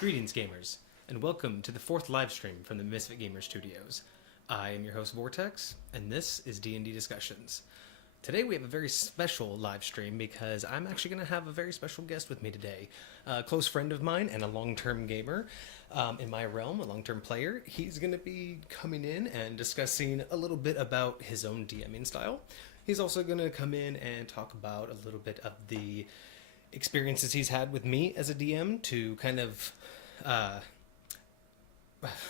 Greetings, gamers, and welcome to the fourth live stream from the MisfitGamersStudios. I am your host, Vortex, and this is D&D Discussions. Today we have a very special live stream because I'm actually going to have a very special guest with me today. A close friend of mine and a long-term gamer in my realm, a long-term player. He's going to be coming in and discussing a little bit about his own DMing style. He's also going to come in and talk about a little bit of the experiences he's had with me as a DM to kind of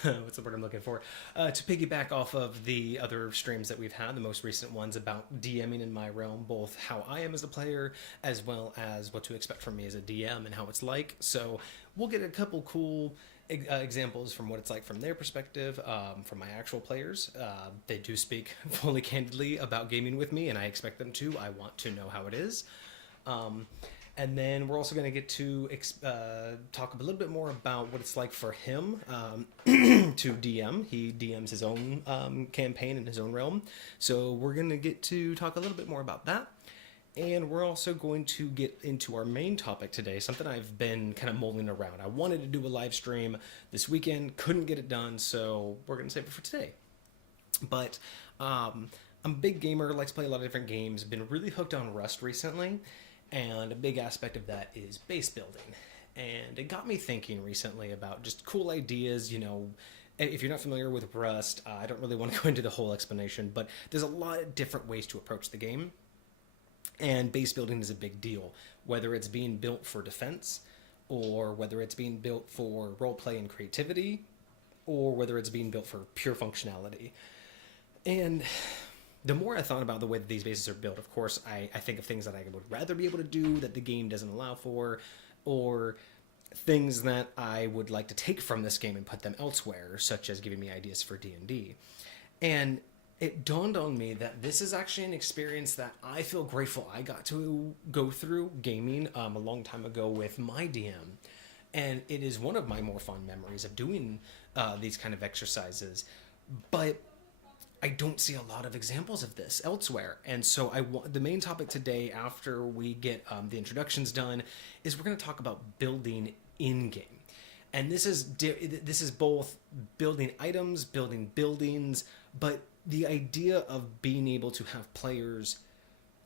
what's the word I'm looking for? To piggyback off of the other streams that we've had, the most recent ones about DMing in my realm, both how I am as a player, as well as what to expect from me as a DM and how it's like. So we'll get a couple cool examples from what it's like from their perspective, from my actual players. They do speak fully candidly about gaming with me, and I expect them to. I want to know how it is. And then we're also going to get to talk a little bit more about what it's like for him to DM. He DMs his own campaign in his own realm. So we're going to get to talk a little bit more about that. And we're also going to get into our main topic today, something I've been kind of mulling around. I wanted to do a live stream this weekend, couldn't get it done, so we're going to save it for today. But I'm a big gamer, likes to play a lot of different games, been really hooked on Rust recently. And a big aspect of that is base building. And it got me thinking recently about just cool ideas. You know, if you're not familiar with Rust, I don't really want to go into the whole explanation, but there's a lot of different ways to approach the game. And base building is a big deal, whether it's being built for defense, or whether it's being built for roleplay and creativity, or whether it's being built for pure functionality. And the more I thought about the way that these bases are built, of course, I think of things that I would rather be able to do that the game doesn't allow for, or things that I would like to take from this game and put them elsewhere, such as giving me ideas for D&D. And it dawned on me that this is actually an experience that I feel grateful I got to go through gaming a long time ago with my DM. And it is one of my more fond memories of doing these kind of exercises. But I don't see a lot of examples of this elsewhere. And so the main topic today, after we get the introductions done, is we're going to talk about building in-game. And this is both building items, building buildings, but the idea of being able to have players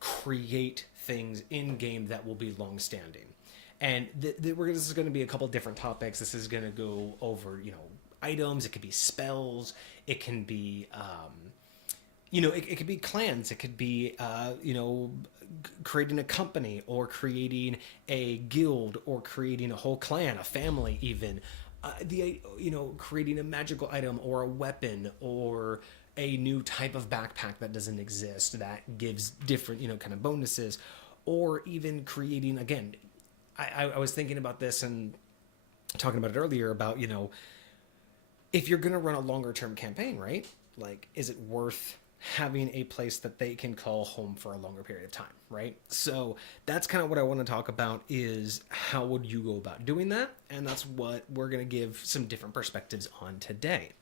create things in-game that will be long-standing. And this is going to be a couple different topics. This is going to go over, items. It could be spells. It can be, it could be clans. It could be, creating a company or creating a guild or creating a whole clan, a family even. Creating a magical item or a weapon or a new type of backpack that doesn't exist that gives different, kind of bonuses, or even creating, again, I was thinking about this and talking about it earlier about, if you're going to run a longer term campaign, right? Like, is it worth having a place that they can call home for a longer period of time, right? So that's kind of what I want to talk about, is how would you go about doing that? And that's what we're going to give some different perspectives on today.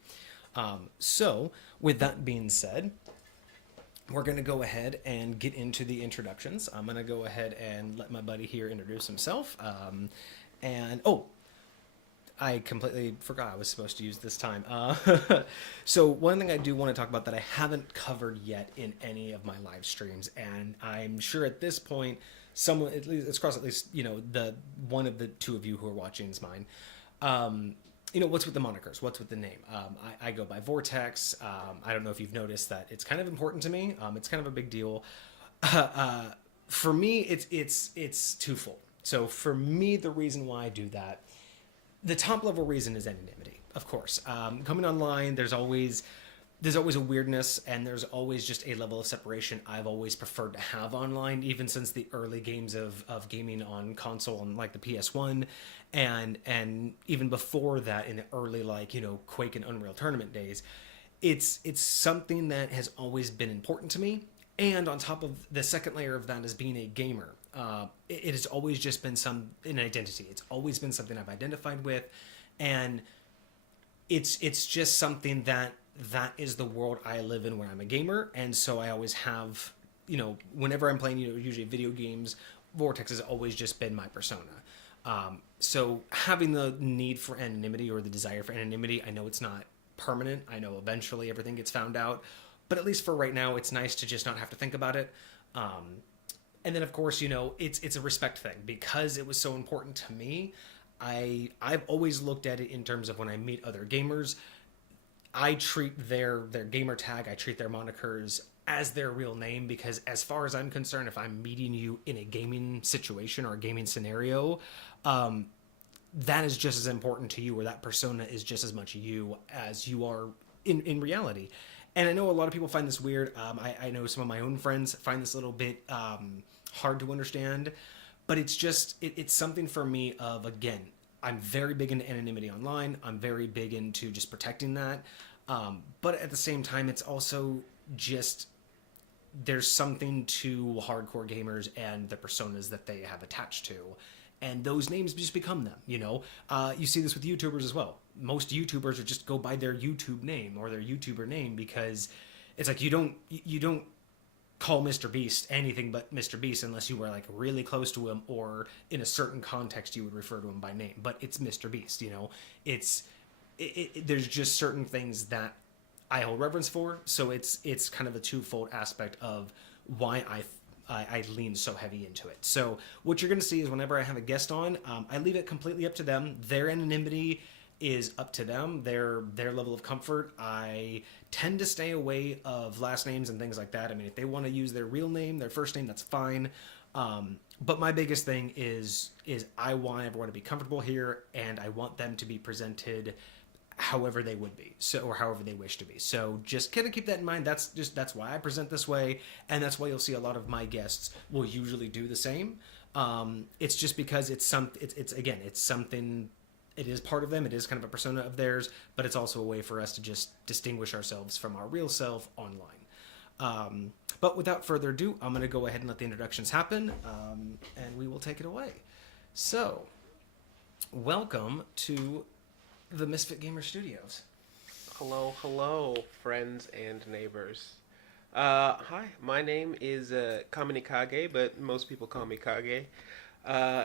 So with that being said, we're going to go ahead and get into the introductions. I'm going to go ahead and let my buddy here introduce himself. I completely forgot I was supposed to use this time. So one thing I do want to talk about that I haven't covered yet in any of my live streams, and I'm sure at this point, someone, at least it's across at least, the one of the two of you who are watching is mine. What's with the monikers? What's with the name? I go by Vortex. I don't know if you've noticed that it's kind of important to me. It's kind of a big deal. For me, it's twofold. So for me, the reason why I do that, the top level reason is anonymity, of course. Coming online, there's always a weirdness, and there's always just a level of separation I've always preferred to have online, even since the early games of gaming on console and like the PS1, and even before that in the early Quake and Unreal Tournament days. It's something that has always been important to me. And on top of the second layer of that is being a gamer. It has always just been an identity. It's always been something I've identified with, and it's just something that is the world I live in when I'm a gamer. And so I always have, whenever I'm playing, usually video games, Vortex has always just been my persona. So having the need for anonymity or the desire for anonymity, I know it's not permanent. I know eventually everything gets found out, but at least for right now, it's nice to just not have to think about it. And then, of course, it's a respect thing because it was so important to me. I've always looked at it in terms of when I meet other gamers, I treat their gamer tag, I treat their monikers as their real name because as far as I'm concerned, if I'm meeting you in a gaming situation or a gaming scenario, that is just as important to you, or that persona is just as much you as you are in reality. And I know a lot of people find this weird. I know some of my own friends find this a little bit hard to understand, but it's something for me of, again, I'm very big into anonymity online. I'm very big into just protecting that. But at the same time, it's also just, there's something to hardcore gamers and the personas that they have attached to. And those names just become them, You see this with YouTubers as well. Most YouTubers would just go by their YouTube name or their YouTuber name because it's like you don't call Mr. Beast anything but Mr. Beast unless you were like really close to him or in a certain context you would refer to him by name. But it's Mr. Beast, there's just certain things that I hold reverence for. So it's kind of a twofold aspect of why I lean so heavy into it. So what you're going to see is whenever I have a guest on, I leave it completely up to them. Their anonymity is up to them, their level of comfort. I tend to stay away of last names and things like that. I mean, if they want to use their real name, their first name, that's fine. But my biggest thing is I want everyone to be comfortable here, and I want them to be presented however they would be, or however they wish to be. So just kind of keep that in mind. That's why I present this way, and that's why you'll see a lot of my guests will usually do the same. It's just because it's something. It is part of them. It is kind of a persona of theirs, but it's also a way for us to just distinguish ourselves from our real self online. But without further ado, I'm going to go ahead and let the introductions happen, and we will take it away. So, welcome to the Misfit Gamer Studios. Hello, friends and neighbors. Hi, my name is Kaminikage, but most people call me Kage.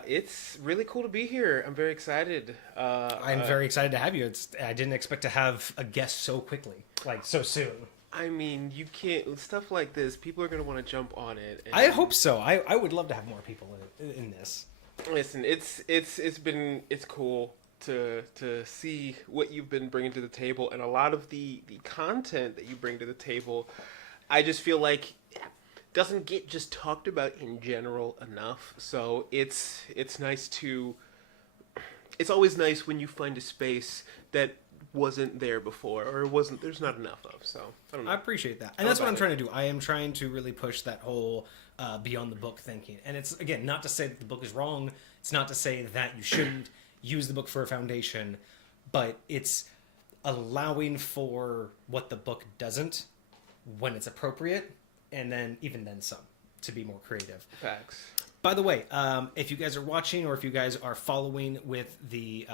It's really cool to be here. I'm very excited. I'm very excited to have you. I didn't expect to have a guest so quickly, like so soon. I mean, you can't, with stuff like this, people are going to want to jump on it. And I hope so. I would love to have more people in this. Listen, it's cool to see what you've been bringing to the table, and a lot of the content that you bring to the table, I just feel like doesn't get just talked about in general enough. So it's nice to, it's always nice when you find a space that wasn't there before or there's not enough of. So I don't know. I appreciate that, and that's what I'm trying to do. I am trying to really push that whole beyond the book thinking, and it's, again, not to say that the book is wrong. It's not to say that you shouldn't use the book for a foundation, but it's allowing for what the book doesn't when it's appropriate, and then even then some, to be more creative. Facts. By the way, if you guys are watching or if you guys are following with the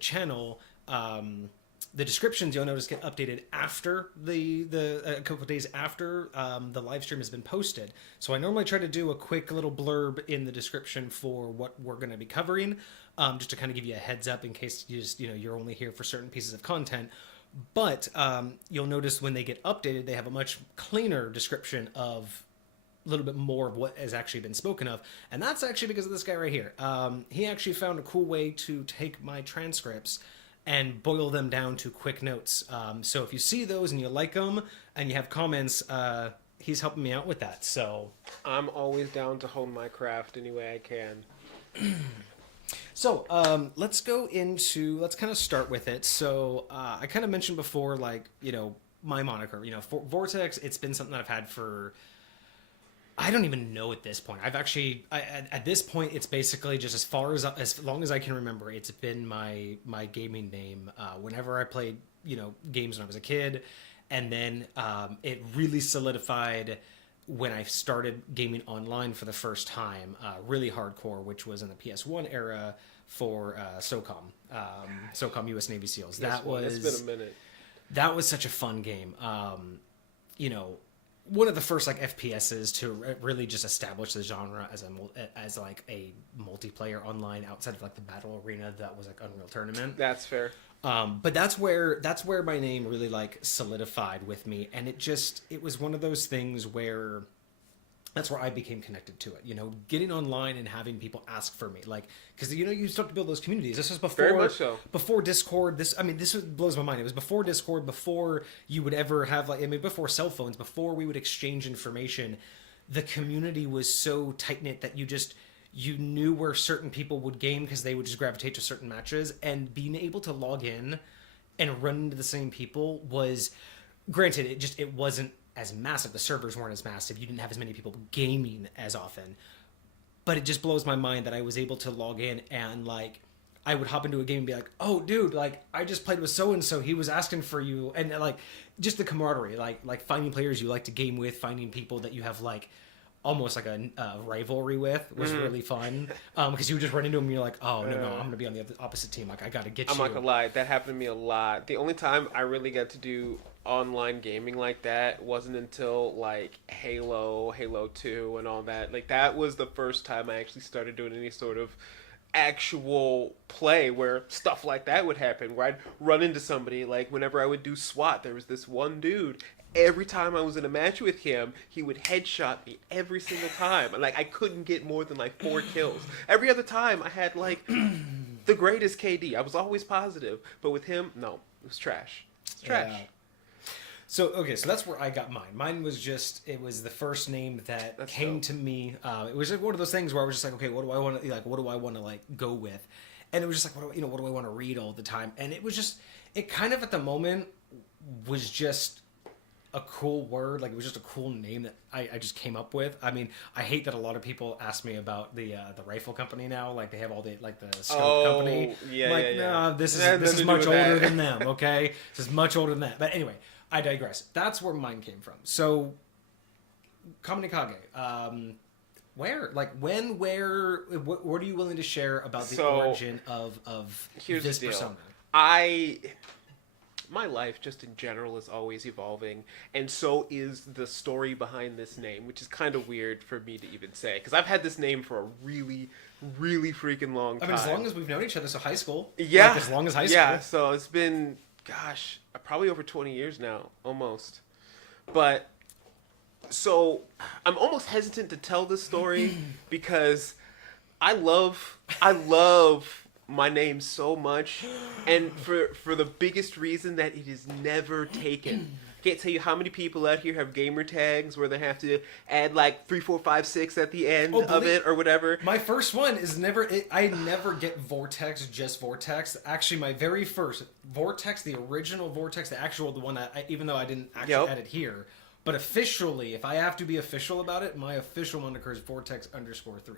channel, the descriptions, you'll notice, get updated after a couple of days after the live stream has been posted. So I normally try to do a quick little blurb in the description for what we're going to be covering, just to kind of give you a heads up in case you're only here for certain pieces of content. But you'll notice when they get updated, they have a much cleaner description of a little bit more of what has actually been spoken of. And that's actually because of this guy right here. He actually found a cool way to take my transcripts and boil them down to quick notes. So if you see those and you like them and you have comments, he's helping me out with that. So I'm always down to hone my craft any way I can. So let's kind of start with it. So I kind of mentioned before, my moniker, for Vortex, it's been something that I've had for, I don't even know at this point. At this point, it's basically just as long as I can remember, it's been my gaming name. Whenever I played, games when I was a kid, and then it really solidified when I started gaming online for the first time, really hardcore, which was in the PS1 era for SOCOM US Navy SEALs. It's been a minute. That was such a fun game. one of the first like FPSs to really just establish the genre as like a multiplayer online outside of like the battle arena that was like Unreal Tournament. That's fair. But that's where my name really like solidified with me, and it was one of those things where that's where I became connected to it. You know, getting online and having people ask for me, like, because you know you start to build those communities. This was before, Very much so. Before Discord. This blows my mind. It was before Discord, before you would ever have before cell phones, before we would exchange information. The community was so tight knit that you knew where certain people would game because they would just gravitate to certain matches, and being able to log in and run into the same people was, granted, it wasn't as massive. The servers weren't as massive. You didn't have as many people gaming as often. But it just blows my mind that I was able to log in and like I would hop into a game and be like, "Oh, dude, like I just played with so and so. He was asking for you," and like just the camaraderie, like finding players you like to game with, finding people that you have like almost like a rivalry with was really fun. Because you would just run into them and you're like, "Oh no, I'm gonna be on the opposite team. Like I gotta get you." I'm not gonna lie, that happened to me a lot. The only time I really got to do online gaming like that wasn't until like Halo 2 and all that. Like that was the first time I actually started doing any sort of actual play where stuff like that would happen, where I'd run into somebody. Like whenever I would do SWAT, there was this one dude, every time I was in a match with him, he would headshot me every single time, and like I couldn't get more than like 4 kills. Every other time I had like the greatest KD. I was always positive, but with him, no, it was trash. It's trash. Yeah. So that's where I got mine. Mine was it was the first name that came to me. It was like one of those things where I was just like, okay, what do I want to like go with? And it was just like, what do I want to read all the time? And it kind of at the moment was just a cool word. Like it was just a cool name that I just came up with. I mean, I hate that a lot of people ask me about the rifle company now. Like they have all the like the scope company. Yeah, like, yeah. no, this is much older than them. Okay, this is much older than that. But anyway, I digress. That's where mine came from. So, Kaminikage. Where? Like when? Where? What are you willing to share about the origin of this persona? My life just in general is always evolving, and so is the story behind this name, which is kind of weird for me to even say, because I've had this name for a really, really freaking long time. I mean, as long as we've known each other, so high school. Yeah. Like, as long as high school. Yeah, so it's been, probably over 20 years now, almost. But, so, I'm almost hesitant to tell this story, because I love my name so much, and for the biggest reason that it is never taken. Can't tell you how many people out here have gamer tags where they have to add like 3, 4, 5, 6 at the end of it or whatever. My first one is I never get Vortex, just Vortex. Actually, my very first Vortex, the original Vortex, the one that even though I didn't actually add it here, but officially, if I have to be official about it, my official moniker is Vortex_3,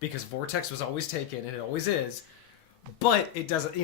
because Vortex was always taken and it always is. But it doesn't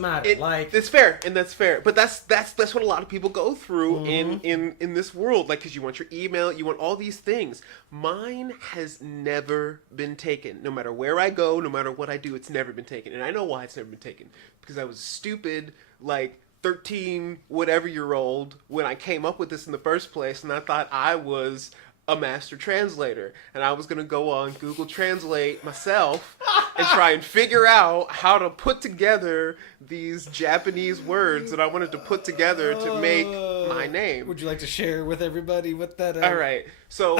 matter. It's fair, and that's fair. But that's what a lot of people go through in this world. Like, because you want your email, you want all these things. Mine has never been taken. No matter where I go, no matter what I do, it's never been taken. And I know why it's never been taken. Because I was stupid, like 13 whatever year old when I came up with this in the first place, and I thought I was a master translator, and I was gonna go on Google Translate myself and try and figure out how to put together these Japanese words that I wanted to put together to make my name. Would you like to share with everybody what that? All right. So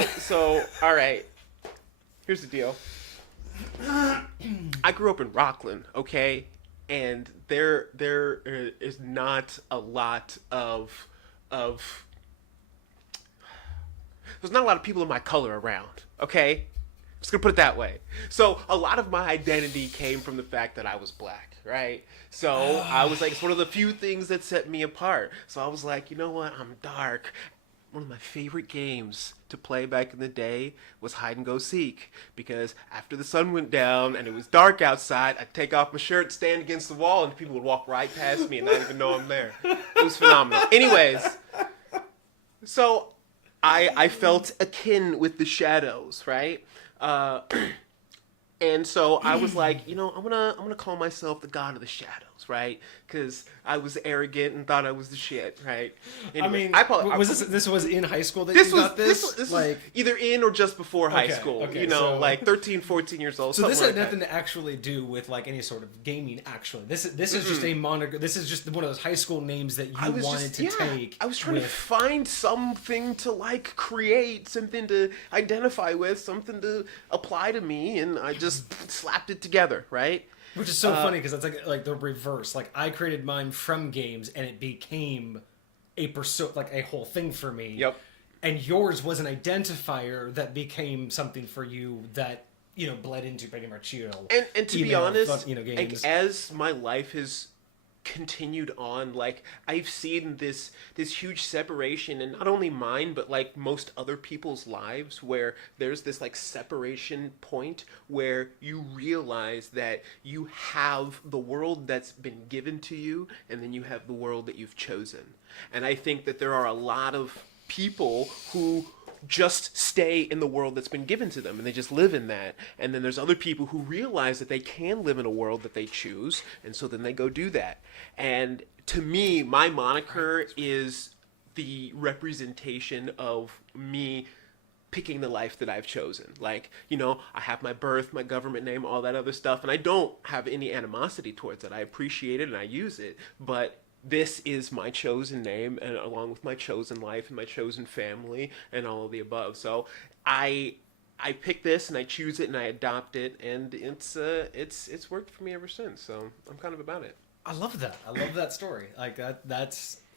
all right. Here's the deal. I grew up in Rockland, okay, and there is not a lot of there's not a lot of people of my color around, okay? I'm just gonna put it that way. So a lot of my identity came from the fact that I was black, right? So I was like, it's one of the few things that set me apart. So I was like, you know what? I'm dark. One of my favorite games to play back in the day was hide and go seek, because after the sun went down and it was dark outside, I'd take off my shirt, stand against the wall, and people would walk right past me and not even know I'm there. It was phenomenal. Anyways, so I felt akin with the shadows, right? And so I was like, I'm gonna call myself the god of the shadows. right? Because I was arrogant and thought I was the shit, right? Anyway, this was in high school that this you was got this? this like, was either in or just before high Okay, school. okay, You know, so- like 13, 14 years old. so this something had like nothing that. to actually do with like any sort of gaming. Actually, this is just a moniker. This is just one of those high school names that you wanted to take. I was trying to with- find something to like create, something to identify with, something to apply to me, and I just slapped it together, right? Which is so funny because it's like the reverse. Like I created mine from games, and it became like a whole thing for me. Yep. And yours was an identifier that became something for you that bled into pretty much And to be email, honest, games. like, as my life has continued on, like I've seen this huge separation, and not only mine but like most other people's lives, where there's this like separation point where you realize that you have the world that's been given to you, and then you have the world that you've chosen. And I think that there are a lot of people who just stay in the world that's been given to them, and they just live in that. And then there's other people who realize that they can live in a world that they choose, and so then they go do that. And to me, my moniker is the representation of me picking the life that I've chosen. Like, I have my birth, my government name, all that other stuff, and I don't have any animosity towards it. I appreciate it and I use it, but this is my chosen name, and along with my chosen life and my chosen family and all of the above. So I pick this and I choose it and I adopt it, and it's worked for me ever since. So I'm kind of about it. I love that. I love that story. Like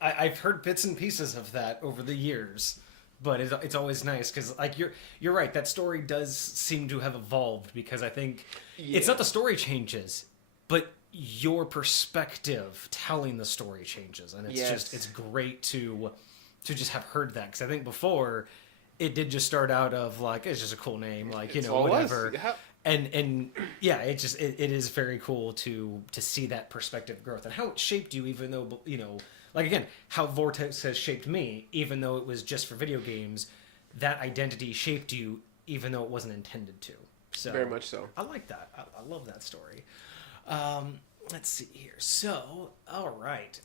I've heard bits and pieces of that over the years, but it's always nice because like you're right. That story does seem to have evolved, because I think it's not the story changes, but your perspective telling the story changes, and it's great to just have heard that, because I think before it did just start out of like it's just a cool name, like whatever. Yeah. And yeah, it is very cool to see that perspective growth and how it shaped you, even though like again, how Vortex has shaped me, even though it was just for video games, that identity shaped you even though it wasn't intended to. So Very much so. I like that. I love that story. Let's see here. So, all right.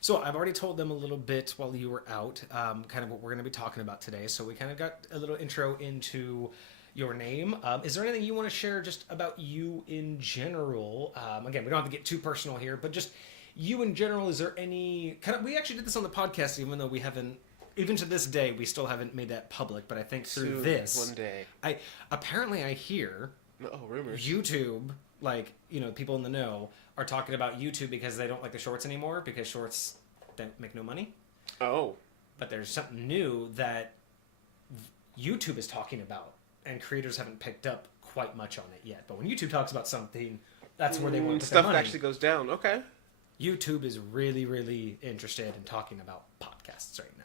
So I've already told them a little bit while you were out, kind of what we're going to be talking about today. So we kind of got a little intro into your name. Is there anything you want to share just about you in general? Again, we don't have to get too personal here, but just you in general. Is there any kind of? We actually did this on the podcast, even though we haven't. Even to this day, we still haven't made that public. But I think through this, one day, I hear. Oh, rumors. YouTube, like, people in the know are talking about YouTube because they don't like the shorts anymore, because shorts don't make no money. Oh. But there's something new that YouTube is talking about, and creators haven't picked up quite much on it yet. But when YouTube talks about something, that's where they want to put their stuff money. actually goes down. Okay. YouTube is really, really interested in talking about podcasts right now.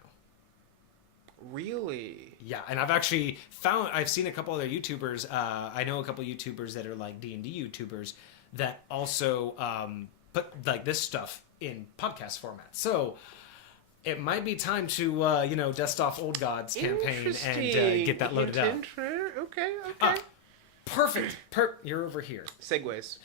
Really? Yeah, and I've seen a couple other YouTubers. I know a couple YouTubers that are like D&D YouTubers that also put like this stuff in podcast format. So it might be time to dust off Old Gods campaign and get that loaded up. Okay. Perfect. You're over here. Segues.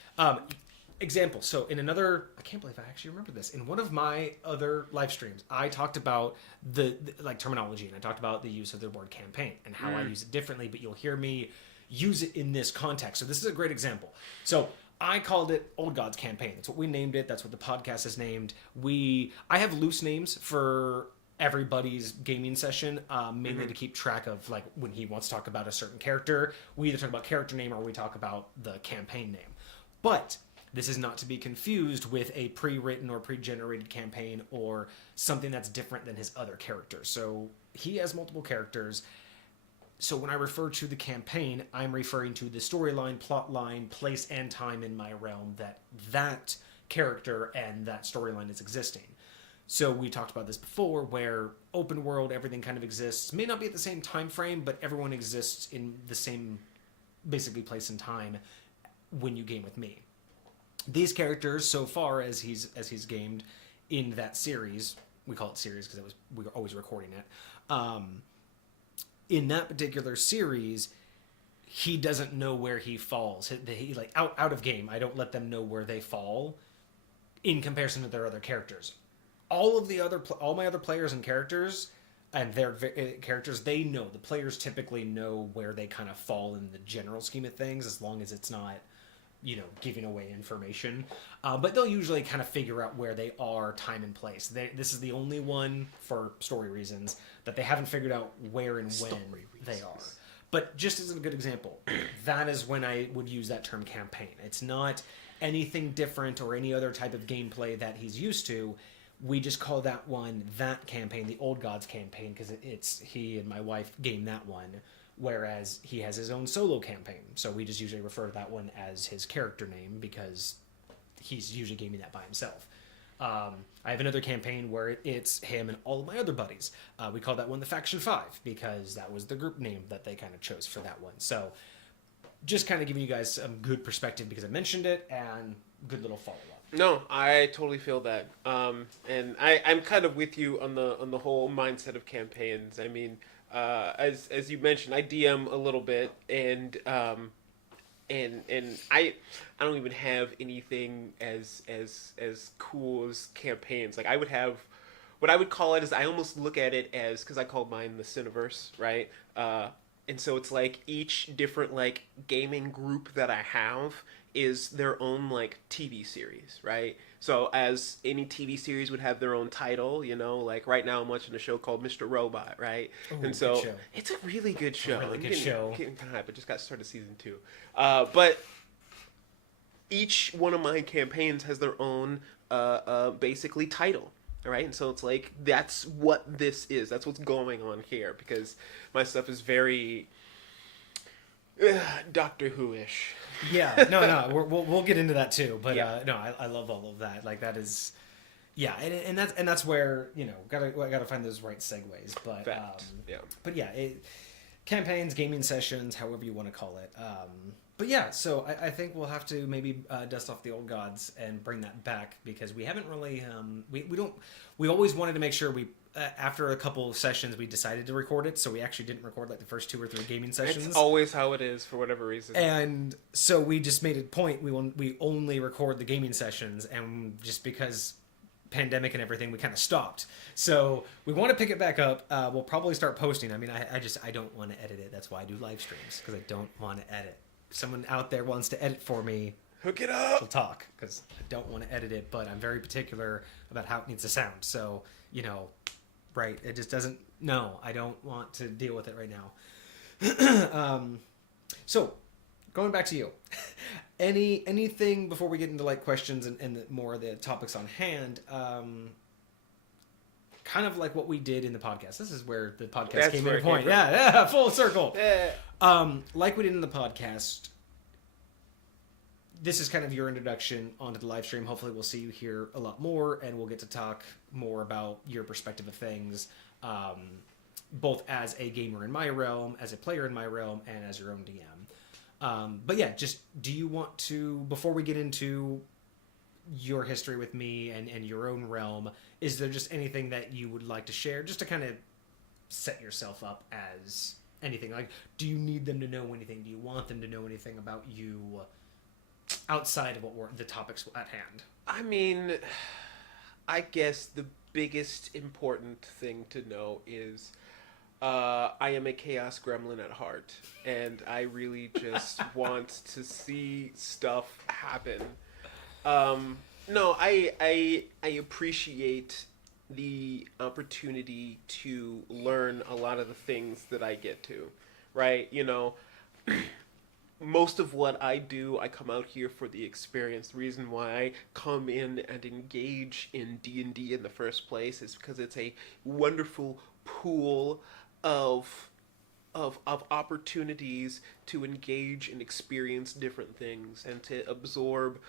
Example. So in another, I can't believe I actually remember this. In one of my other live streams, I talked about the like terminology, and I talked about the use of the word campaign and how I use it differently, but you'll hear me use it in this context. So this is a great example. So I called it Old Gods Campaign. That's what we named it. That's what the podcast is named. I have loose names for everybody's gaming session, mainly to keep track of like when he wants to talk about a certain character. We either talk about character name or we talk about the campaign name. But this is not to be confused with a pre-written or pre-generated campaign or something that's different than his other characters. So he has multiple characters. So when I refer to the campaign, I'm referring to the storyline, plot line, place, and time in my realm that character and that storyline is existing. So we talked about this before, where open world, everything kind of exists. May not be at the same time frame, but everyone exists in the same, basically, place and time when you game with me. These characters, so far as he's gamed in that series, we call it series because we were always recording it. In that particular series, he doesn't know where he falls. He like out of game. I don't let them know where they fall in comparison to their other characters. All my other players and characters and their characters, they know. The players typically know where they kind of fall in the general scheme of things, as long as it's not, giving away information. But they'll usually kind of figure out where they are, time and place. This is the only one, for story reasons, that they haven't figured out where and when they are. But just as a good example, that is when I would use that term campaign. It's not anything different or any other type of gameplay that he's used to. We just call that one that campaign, the Old Gods campaign, because it's he and my wife game that one, whereas he has his own solo campaign. So we just usually refer to that one as his character name because he's usually gaming that by himself. I have another campaign where it's him and all of my other buddies. We call that one the Faction 5 because that was the group name that they kind of chose for that one. So just kind of giving you guys some good perspective because I mentioned it and good little follow-up. No, I totally feel that, and I'm kind of with you on the whole mindset of campaigns. I mean, as you mentioned, I DM a little bit, and I don't even have anything as cool as campaigns. Like I would have, what I would call it is I almost look at it as, because I call mine the Cinaverse, right? And so it's like each different like gaming group that I have is their own like TV series, right? So as any TV series would have their own title, like right now I'm watching a show called Mr. Robot, right? Ooh, and so it's a really good show. Getting kind of hype. I just got started season 2. But each one of my campaigns has their own basically title. All right, and so it's like that's what this is. That's what's going on here because my stuff is very Doctor Who-ish. Yeah, no, we'll get into that too. But yeah. I love all of that. Like that is, yeah, and that's where gotta find those right segues. But yeah, but yeah, campaigns, gaming sessions, however you want to call it. But yeah, so I think we'll have to maybe dust off the Old Gods and bring that back because we haven't really we always wanted to make sure we after a couple of sessions we decided to record it, so we actually didn't record like the first 2 or 3 gaming sessions. It's always how it is for whatever reason. And so we just made a point we only record the gaming sessions, and just because pandemic and everything, we kind of stopped. So we want to pick it back up. We'll probably start posting. I mean, I don't want to edit it. That's why I do live streams, because I don't want to edit. If someone out there wants to edit for me, hook it up. We'll talk, because I don't want to edit it, but I'm very particular about how it needs to sound. So, right, it just doesn't. No, I don't want to deal with it right now. So, going back to you. Anything before we get into like questions and more of the topics on hand? Kind of like what we did in the podcast. This is where the podcast came into point. Yeah, full circle. Yeah. Like we did in the podcast, this is kind of your introduction onto the live stream. Hopefully we'll see you here a lot more, and we'll get to talk more about your perspective of things, both as a gamer in my realm, as a player in my realm, and as your own DM. But yeah, just do you want to, before we get into your history with me and your own realm, is there just anything that you would like to share just to kind of set yourself up as anything? Like, do you need them to know anything? Do you want them to know anything about you outside of the topics at hand? I mean, I guess the biggest important thing to know is I am a chaos gremlin at heart, and I really just want to see stuff happen. No, I appreciate the opportunity to learn a lot of the things that I get to, right? Most of what I do, I come out here for the experience. The reason why I come in and engage in D&D in the first place is because it's a wonderful pool of opportunities to engage and experience different things and to absorb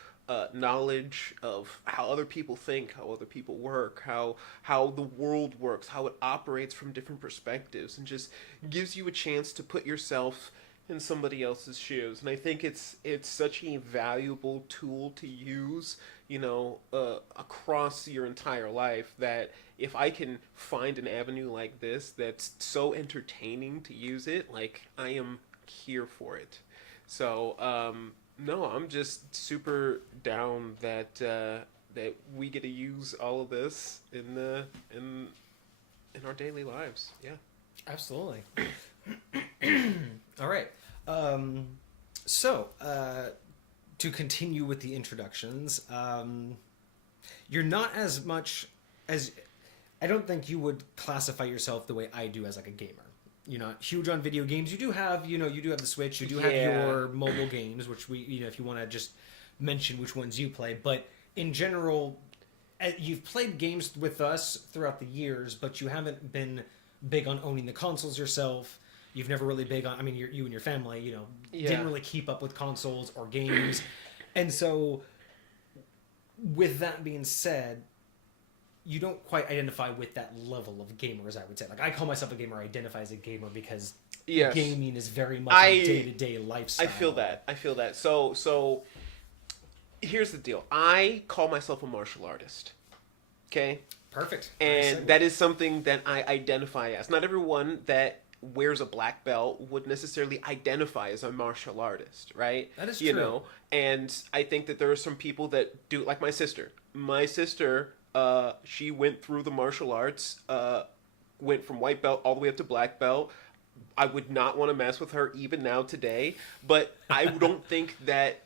knowledge of how other people think, how other people work, how the world works, how it operates from different perspectives, and just gives you a chance to put yourself in somebody else's shoes. And I think it's such a valuable tool to use, across your entire life, that if I can find an avenue like this that's so entertaining to use it, like, I am here for it. So no, I'm just super down that that we get to use all of this in our daily lives. Yeah. Absolutely. All right. So, to continue with the introductions, you're not as much as... I don't think you would classify yourself the way I do as like a gamer. You're not huge on video games. You do have, you do have the Switch. You do have your mobile games, which we, if you want to just mention which ones you play. But in general, you've played games with us throughout the years, but you haven't been big on owning the consoles yourself. You've never really big on... I mean, you and your family, didn't really keep up with consoles or games. And so, with that being said, you don't quite identify with that level of gamers, I would say. Like, I call myself a gamer, I identify as a gamer because gaming is very much a day-to-day lifestyle. I feel that. So, here's the deal. I call myself a martial artist. Okay? Perfect. And that is something that I identify as. Not everyone that wears a black belt would necessarily identify as a martial artist, right? That is true. And I think that there are some people that do, like my sister. My sister, she went through the martial arts, went from white belt all the way up to black belt. I would not want to mess with her even now today, but I don't think that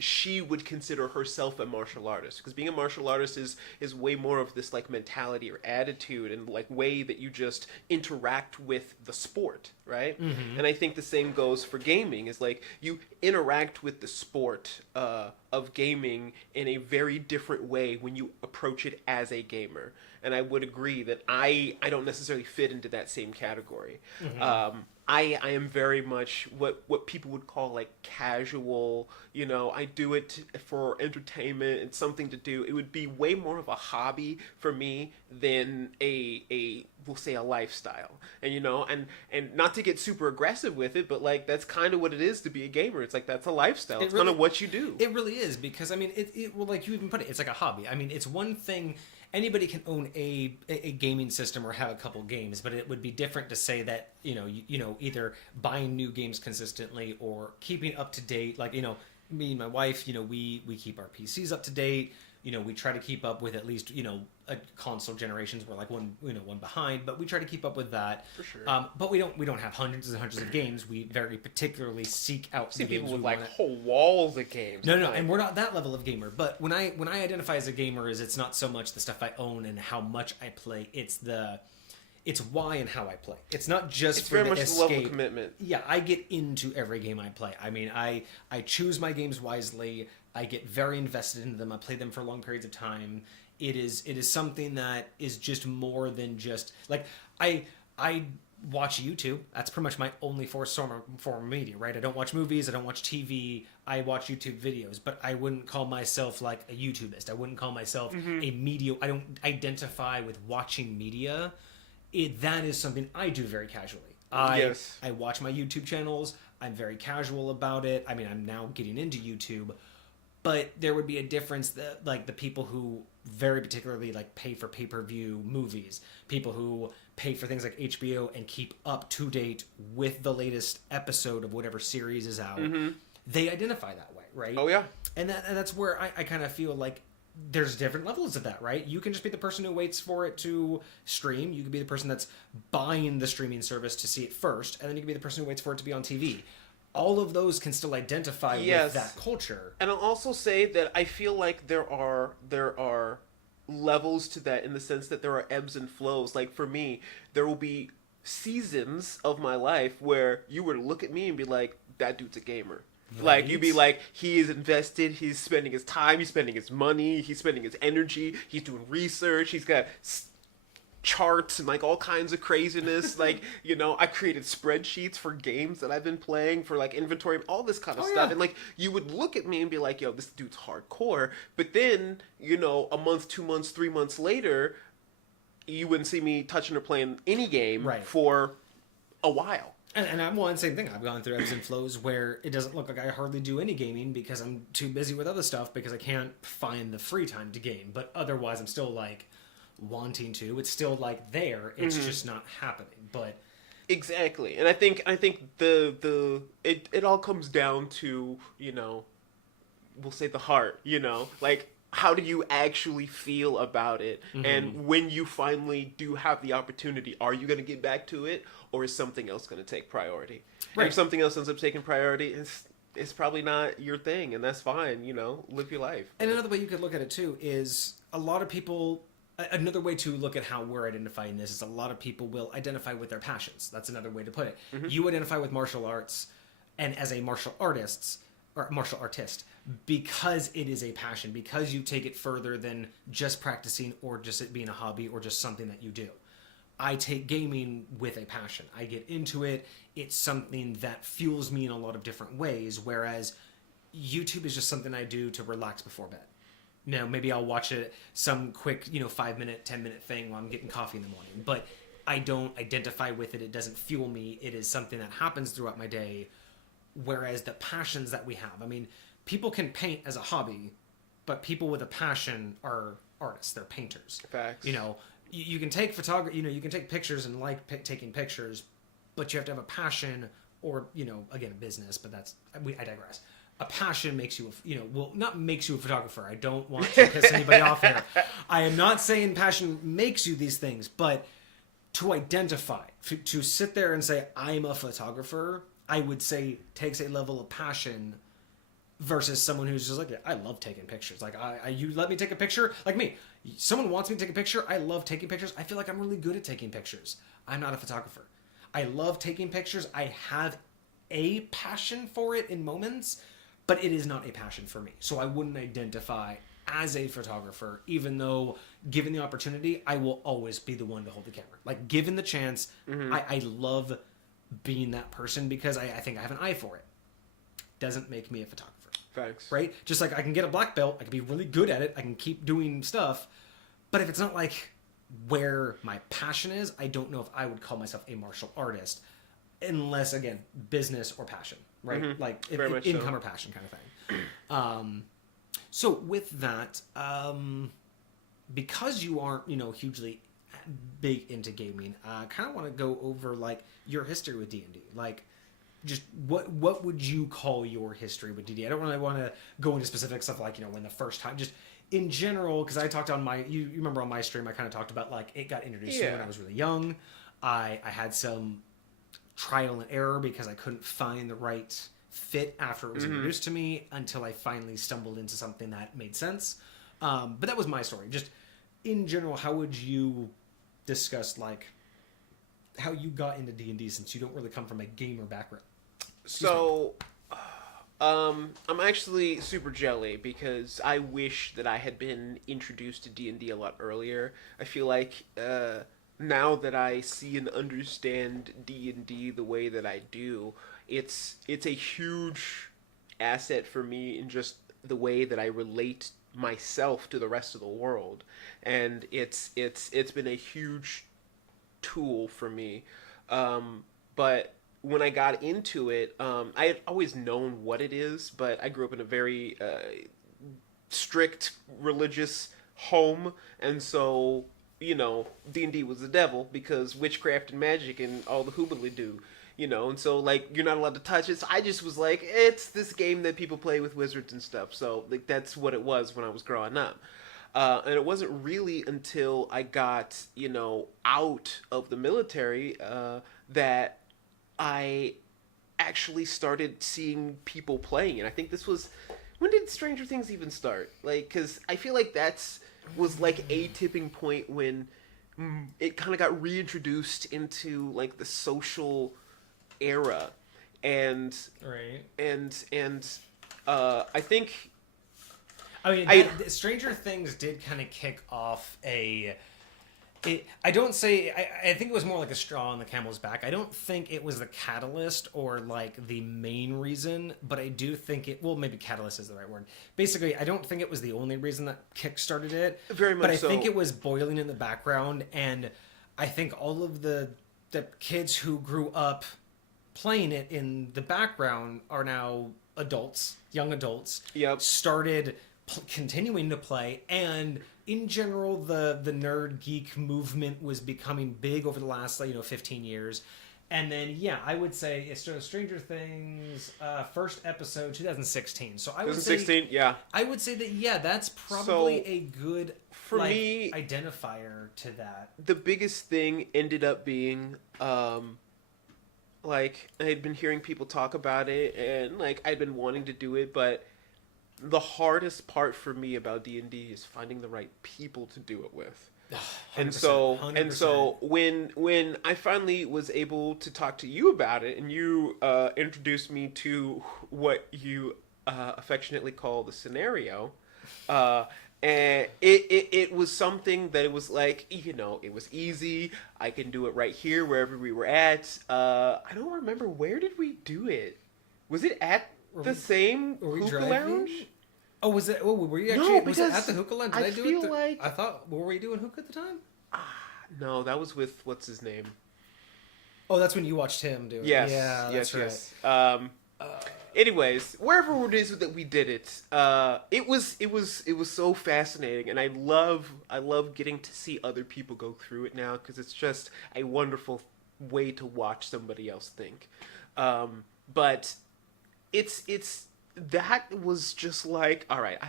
she would consider herself a martial artist, because being a martial artist is way more of this like mentality or attitude and like way that you just interact with the sport, right? Mm-hmm. And I think the same goes for gaming, is like you interact with the sport of gaming in a very different way when you approach it as a gamer. And I would agree that I don't necessarily fit into that same category. Mm-hmm. I am very much what people would call like casual. I do it for entertainment and something to do. It would be way more of a hobby for me than we'll say a lifestyle. And not to get super aggressive with it, but like that's kind of what it is to be a gamer. It's like that's a lifestyle. It's kind of what you do. It really is, because I mean well, like you even put it, it's like a hobby. I mean, it's one thing. Anybody can own a gaming system or have a couple games, but it would be different to say that either buying new games consistently or keeping up to date. Like me and my wife, we keep our PCs up to date. We try to keep up with at least a console generations. We're like one behind, but we try to keep up with that. For sure. But we don't have hundreds and hundreds of games. We very particularly seek out the games. People with like whole walls of games. No, and we're not that level of gamer. But when I identify as a gamer, it's not so much the stuff I own and how much I play. It's why and how I play. It's not just it's for very the much escape. The level of commitment. Yeah, I get into every game I play. I mean, I choose my games wisely. I get very invested into them. I play them for long periods of time. It is something that is just more than just like I watch YouTube. That's pretty much my only form of media, right? I don't watch movies. I don't watch TV. I watch YouTube videos, but I wouldn't call myself like a YouTubist. I wouldn't call myself a media. I don't identify with watching media. That is something I do very casually. I watch my YouTube channels. I'm very casual about it. I mean, I'm now getting into YouTube, but there would be a difference that like the people who very particularly like pay for pay-per-view movies, people who pay for things like HBO and keep up to date with the latest episode of whatever series is out, they identify that way, right? Oh, yeah. And that's where I kind of feel like there's different levels of that, right? You can just be the person who waits for it to stream. You can be the person that's buying the streaming service to see it first, and then you can be the person who waits for it to be on TV. All of those can still identify with that culture. And I'll also say that I feel like there are levels to that, in the sense that there are ebbs and flows. Like for me, there will be seasons of my life where you were to look at me and be like, that dude's a gamer. Right. Like you'd be like, he is invested, he's spending his time, he's spending his money, he's spending his energy, he's doing research, he's got charts and like all kinds of craziness. Like I created spreadsheets for games that I've been playing for like inventory, all this kind of stuff. And like you would look at me and be like, yo, this dude's hardcore. But then a month, 2 months, 3 months later, you wouldn't see me touching or playing any game for a while. And I'm one same thing. I've gone through ebbs and flows where it doesn't look like I hardly do any gaming because I'm too busy with other stuff, because I can't find the free time to game. But otherwise, I'm still like wanting to. It's still like there. It's just not happening. But Exactly, and I think it all comes down to, we'll say the heart, like how do you actually feel about it, Mm-hmm. and when you finally do have the opportunity, are you going to get back to it, or is something else going to take priority? And if Right. something else ends up taking priority, it's probably not your thing, and that's fine. Live your life. And another way you could look at it too is a lot of people. Another way to look at how we're identifying this is a lot of people will identify with their passions. That's another way to put it. Mm-hmm. You identify with martial arts, and as a martial artist, because it is a passion, because you take it further than just practicing or just it being a hobby or just something that you do. I take gaming with a passion. I get into it. It's something that fuels me in a lot of different ways, whereas YouTube is just something I do to relax before bed. Maybe I'll watch some quick, 5-minute, 10-minute thing while I'm getting coffee in the morning. But I don't identify with it. It doesn't fuel me. It is something that happens throughout my day. Whereas the passions that we have, I mean, people can paint as a hobby, but people with a passion are artists. They're painters. Facts. You can take photography. You can take pictures and like taking pictures, but you have to have a passion or, again, a business. But I digress. A passion makes you, not makes you a photographer. I don't want to piss anybody off here. I am not saying passion makes you these things, but to identify, to sit there and say, I'm a photographer, I would say takes a level of passion versus someone who's just like, yeah, I love taking pictures. Like, you let me take a picture, like me. Someone wants me to take a picture. I love taking pictures. I feel like I'm really good at taking pictures. I'm not a photographer. I love taking pictures. I have a passion for it in moments, but it is not a passion for me. So I wouldn't identify as a photographer, even though given the opportunity, I will always be the one to hold the camera. Like, given the chance, I love being that person because I think I have an eye for it. Doesn't make me a photographer. Thanks. Right? Just like I can get a black belt, I can be really good at it, I can keep doing stuff, but if it's not like where my passion is, I don't know if I would call myself a martial artist unless, again, business or passion, right? Mm-hmm. Like Income so. Or passion kind of thing. So with that, because you aren't, hugely big into gaming, I kind of want to go over like your history with D&D. Like, just what would you call your history with D&D? I don't really want to go into specific stuff like, when the first time, just in general, because I talked on you remember on my stream, I kind of talked about like it got introduced to me when I was really young. I had some trial and error because I couldn't find the right fit after it was introduced to me until I finally stumbled into something that made sense. But that was my story. Just in general, how would you discuss like how you got into D&D since you don't really come from a gamer background? So, I'm actually super jelly because I wish that I had been introduced to D&D a lot earlier. I feel like now that I see and understand D&D the way that I do, it's a huge asset for me in just the way that I relate myself to the rest of the world, and it's been a huge tool for me. But when I got into it, I had always known what it is, but I grew up in a very strict religious home, and so D&D was the devil because witchcraft and magic and all the hoobly do. And so like you're not allowed to touch it. So I just was like, it's this game that people play with wizards and stuff. So like that's what it was when I was growing up. And it wasn't really until I got, out of the military that I actually started seeing people playing. And I think this was, when did Stranger Things even start? Like, because I feel like was like a tipping point when it kind of got reintroduced into like the social era. And Right. I think Stranger Things did kind of kick off I don't say, I think it was more like a straw on the camel's back. I don't think it was the catalyst or like the main reason, but I do think maybe catalyst is the right word. Basically, I don't think it was the only reason that kickstarted it. Very much but I so. think it was boiling in the background, and I think all of the kids who grew up playing it in the background are now adults, young adults. Yep. Started continuing to play, and in general the nerd geek movement was becoming big over the last 15 years, And then, yeah, I would say it's Stranger Things, first episode, 2016. So I would 2016, say, yeah. I would say that, yeah, that's probably a good for me identifier to that. The biggest thing ended up being like I had been hearing people talk about it, and like I'd been wanting to do it, but the hardest part for me about D&D is finding the right people to do it with. 100%, And so 100%. when I finally was able to talk to you about it, and you introduced me to what you affectionately call the scenario, and it was something that it was like, it was easy. I can do it right here wherever we were at. I don't remember, where did we do it? Was it at the same hookah lounge? Oh, was it? Oh, were you actually? No, was it at the hookah lounge? Did I do feel it? like I thought. Were we doing hookah at the time? No, that was with what's his name. Oh, that's when you watched him do it. Yes, Yeah, that's yes, right. yes. Anyways, wherever it is that we did it, it was so fascinating, and I love getting to see other people go through it now, because it's just a wonderful way to watch somebody else think. But it's that was just like, all right, I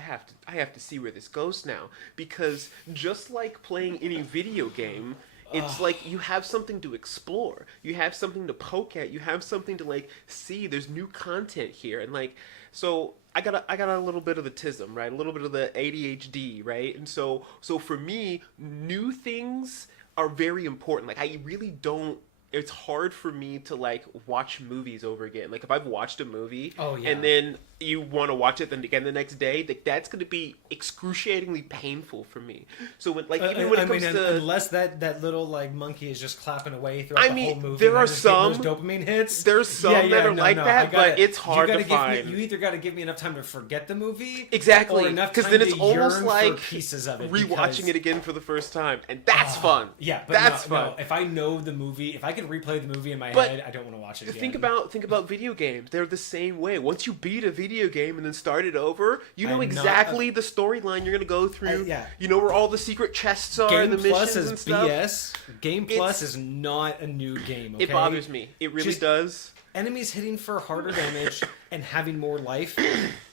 have to see where this goes now, because just like playing any video game, it's like you have something to explore, you have something to poke at, you have something to like see. There's new content here, and like, so I got a little bit of the tism, right? A little bit of the ADHD, right? And so for me, new things are very important. Like, I really don't. It's hard for me to like watch movies over again. Like, if I've watched a movie, and then you want to watch it then again the next day, like, that's going to be excruciatingly painful for me. So when, like, even when it comes to, unless that little like monkey is just clapping away throughout the whole movie, there are just getting some those dopamine hits. There's some that are like that, but it's hard to find. You either got to give me enough time to forget the movie, exactly, or enough because time then it's to almost yearn like for pieces of it, rewatching it again for the first time, and that's fun. Yeah, but that's fun. fun. If I know the movie, if I can replay the movie in my head, I don't want to watch it again. Think about video games. They're the same way. Once you beat a video game and then start it over, you know exactly the storyline you're going to go through. You know where all the secret chests are, and the missions and stuff. BS. Game Plus is not a new game. Okay? It bothers me. It really does. Enemies hitting for harder damage and having more life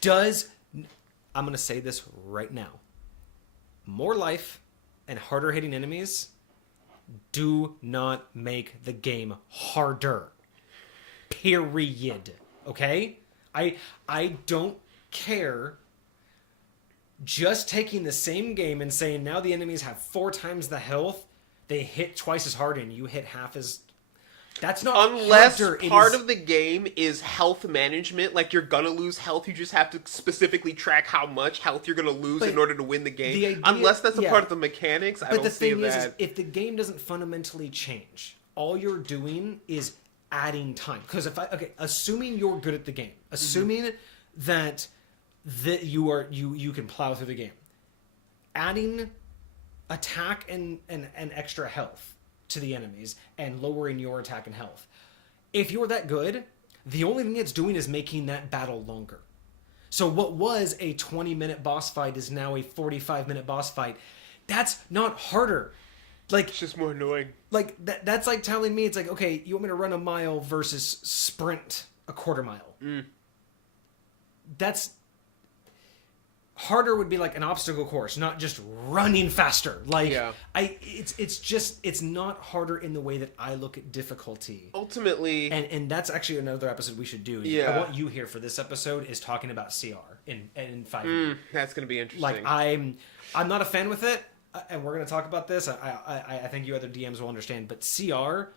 does. I'm going to say this right now. More life and harder hitting enemies do not make the game harder. Period. Okay? I don't care. Just taking the same game and saying now the enemies have 4 times the health, they hit twice as hard and you hit half as... That's not unless harder. Part of the game is health management. Like, you're gonna lose health, you just have to specifically track how much health you're gonna lose in order to win the game. Unless that's a part of the mechanics, I don't see that. But the thing is, if the game doesn't fundamentally change, all you're doing is adding time. Because assuming you're good at the game, assuming that you can plow through the game, adding attack and extra health to the enemies and lowering your attack and health. If you're that good, the only thing it's doing is making that battle longer. So what was a 20-minute boss fight is now a 45-minute boss fight. That's not harder. Like, it's just more annoying. Like, that's like telling me, it's like, okay, you want me to run a mile versus sprint a quarter mile. That's... Harder would be like an obstacle course, not just running faster. Like, it's not harder in the way that I look at difficulty. Ultimately, and that's actually another episode we should do. Yeah. What you hear for this episode is talking about CR in 5e. That's gonna be interesting. Like, I'm not a fan with it, and we're gonna talk about this. I think you other DMs will understand, but CR,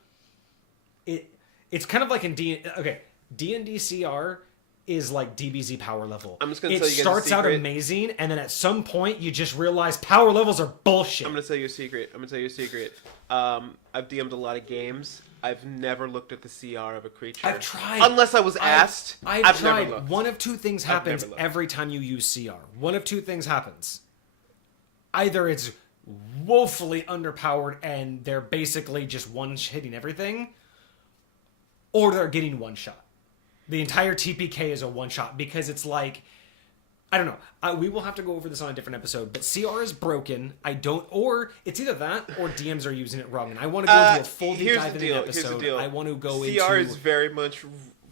it's kind of like in D&D CR is like DBZ power level. I'm just gonna tell you guys a secret. It starts out amazing, and then at some point you just realize power levels are bullshit. I'm gonna tell you a secret. I've DM'd a lot of games. I've never looked at the CR of a creature. I've tried. Unless I was asked. I've tried. Never looked. One of two things happens every time you use CR. One of two things happens. Either it's woefully underpowered and they're basically just one-hitting everything, or they're getting one-shot. The entire TPK is a one-shot, because it's like I don't know. We will have to go over this on a different episode, but CR is broken. Or it's either that or DMs are using it wrong, and I want to go into a full deep dive in an episode. Here's the deal. I want to go CR into... CR is very much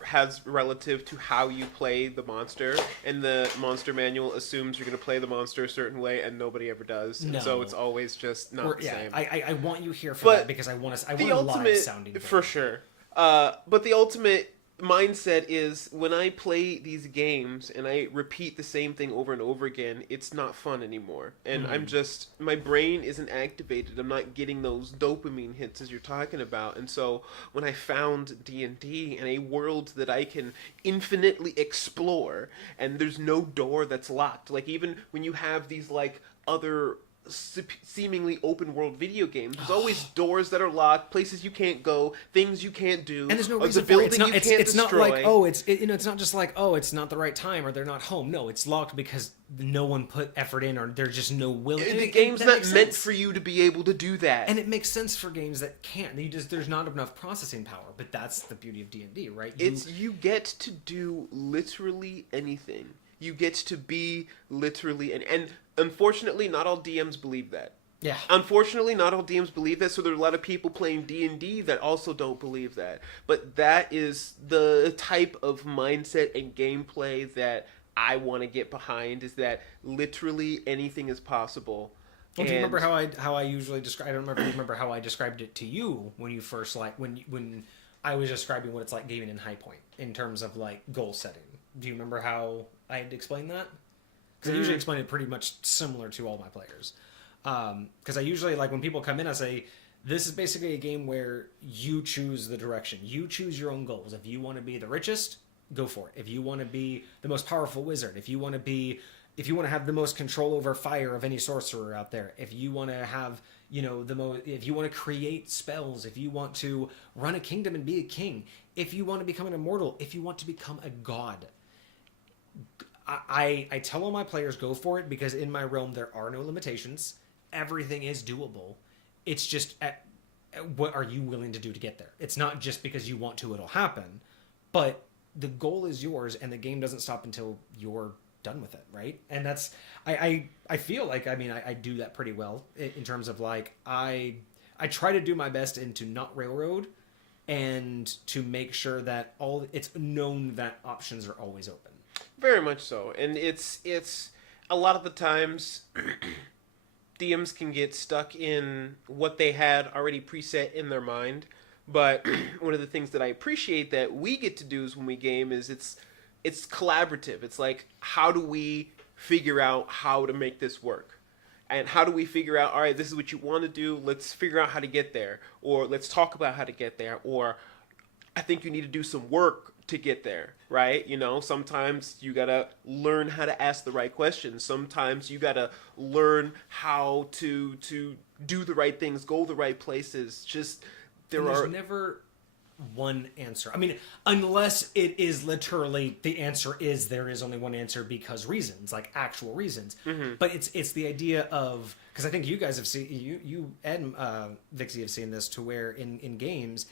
has relative to how you play the monster, and the monster manual assumes you're going to play the monster a certain way, and nobody ever does. No. And so it's always just not the same. I want you here for But that because I want a ultimate, live sounding for sure. But the ultimate mindset is when I play these games and I repeat the same thing over and over again, it's not fun anymore. And I'm just, my brain isn't activated. I'm not getting those dopamine hits as you're talking about. And so when I found D&D and a world that I can infinitely explore, and there's no door that's locked. Like even when you have these like other seemingly open world video games, there's always doors that are locked, places you can't go, things you can't do, and there's no reason for it. It's not, it's not like it's not just like it's not the right time or they're not home. No, it's locked because no one put effort in or there's just no will. The game's not meant for you to be able to do that, and it makes sense for games that can't. There's not enough processing power, but that's the beauty of D&D, right? You get to do literally anything. You get to be literally and unfortunately, not all DMs believe that. Yeah. Unfortunately, not all DMs believe that, so there are a lot of people playing D&D that also don't believe that. But that is the type of mindset and gameplay that I want to get behind, is that literally anything is possible. Well, do you remember how I usually describe? I don't remember. Remember how I described it to you when you first when I was describing what it's like gaming in High Point in terms of like goal setting. Do you remember how I had explained that? Because I usually explain it pretty much similar to all my players. Because I usually, like, when people come in, I say, this is basically a game where you choose the direction. You choose your own goals. If you want to be the richest, go for it. If you want to be the most powerful wizard, if you want to have the most control over fire of any sorcerer out there, if you want to have, if you want to create spells, if you want to run a kingdom and be a king, if you want to become an immortal, if you want to become a god, I tell all my players, go for it, because in my realm there are no limitations. Everything is doable. It's just what are you willing to do to get there? It's not just because you want to, it'll happen. But the goal is yours, and the game doesn't stop until you're done with it, right? And that's I feel like I do that pretty well in terms of like I try to do my best and to not railroad, and to make sure that it's known that options are always open. Very much so. And it's a lot of the times DMs can get stuck in what they had already preset in their mind. But one of the things that I appreciate that we get to do is when we game is it's collaborative. It's like, how do we figure out how to make this work? And how do we figure out, all right, this is what you want to do, let's figure out how to get there. Or let's talk about how to get there. Or I think you need to do some work to get there, right? Sometimes you gotta learn how to ask the right questions. Sometimes you gotta learn how to do the right things, go the right places. Just there's never one answer. I mean, unless it is literally the answer is there is only one answer because reasons, like actual reasons. Mm-hmm. But it's the idea of, because I think you guys have seen, you and Vixie have seen this, to where in games,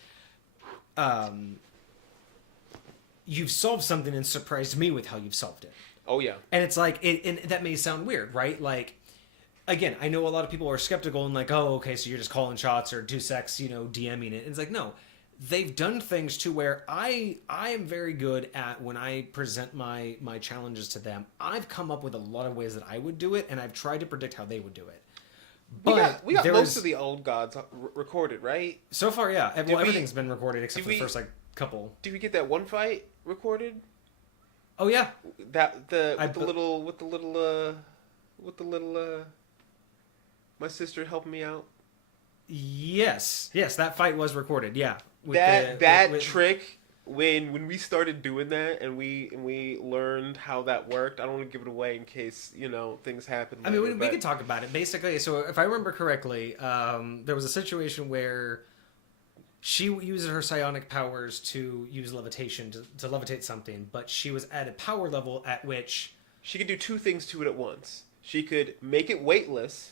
you've solved something and surprised me with how you've solved it. Oh yeah. And it's like, and that may sound weird, right? Like, again, I know a lot of people are skeptical and like, oh, okay, so you're just calling shots or 2-sex, DMing it. And it's like, no, they've done things to where I am very good at, when I present my challenges to them, I've come up with a lot of ways that I would do it, and I've tried to predict how they would do it. But we got most of the old gods recorded, right? So far, yeah. Everything's been recorded except for the first couple. Did we get that one fight recorded? Oh yeah. With the little my sister helped me out. Yes, that fight was recorded. Yeah. That trick, when we started doing that and we learned how that worked. I don't want to give it away in case things happen later, I mean, we could talk about it. Basically, so if I remember correctly, there was a situation where she used her psionic powers to use levitation to levitate something, but she was at a power level at which she could do two things to it at once. She could make it weightless,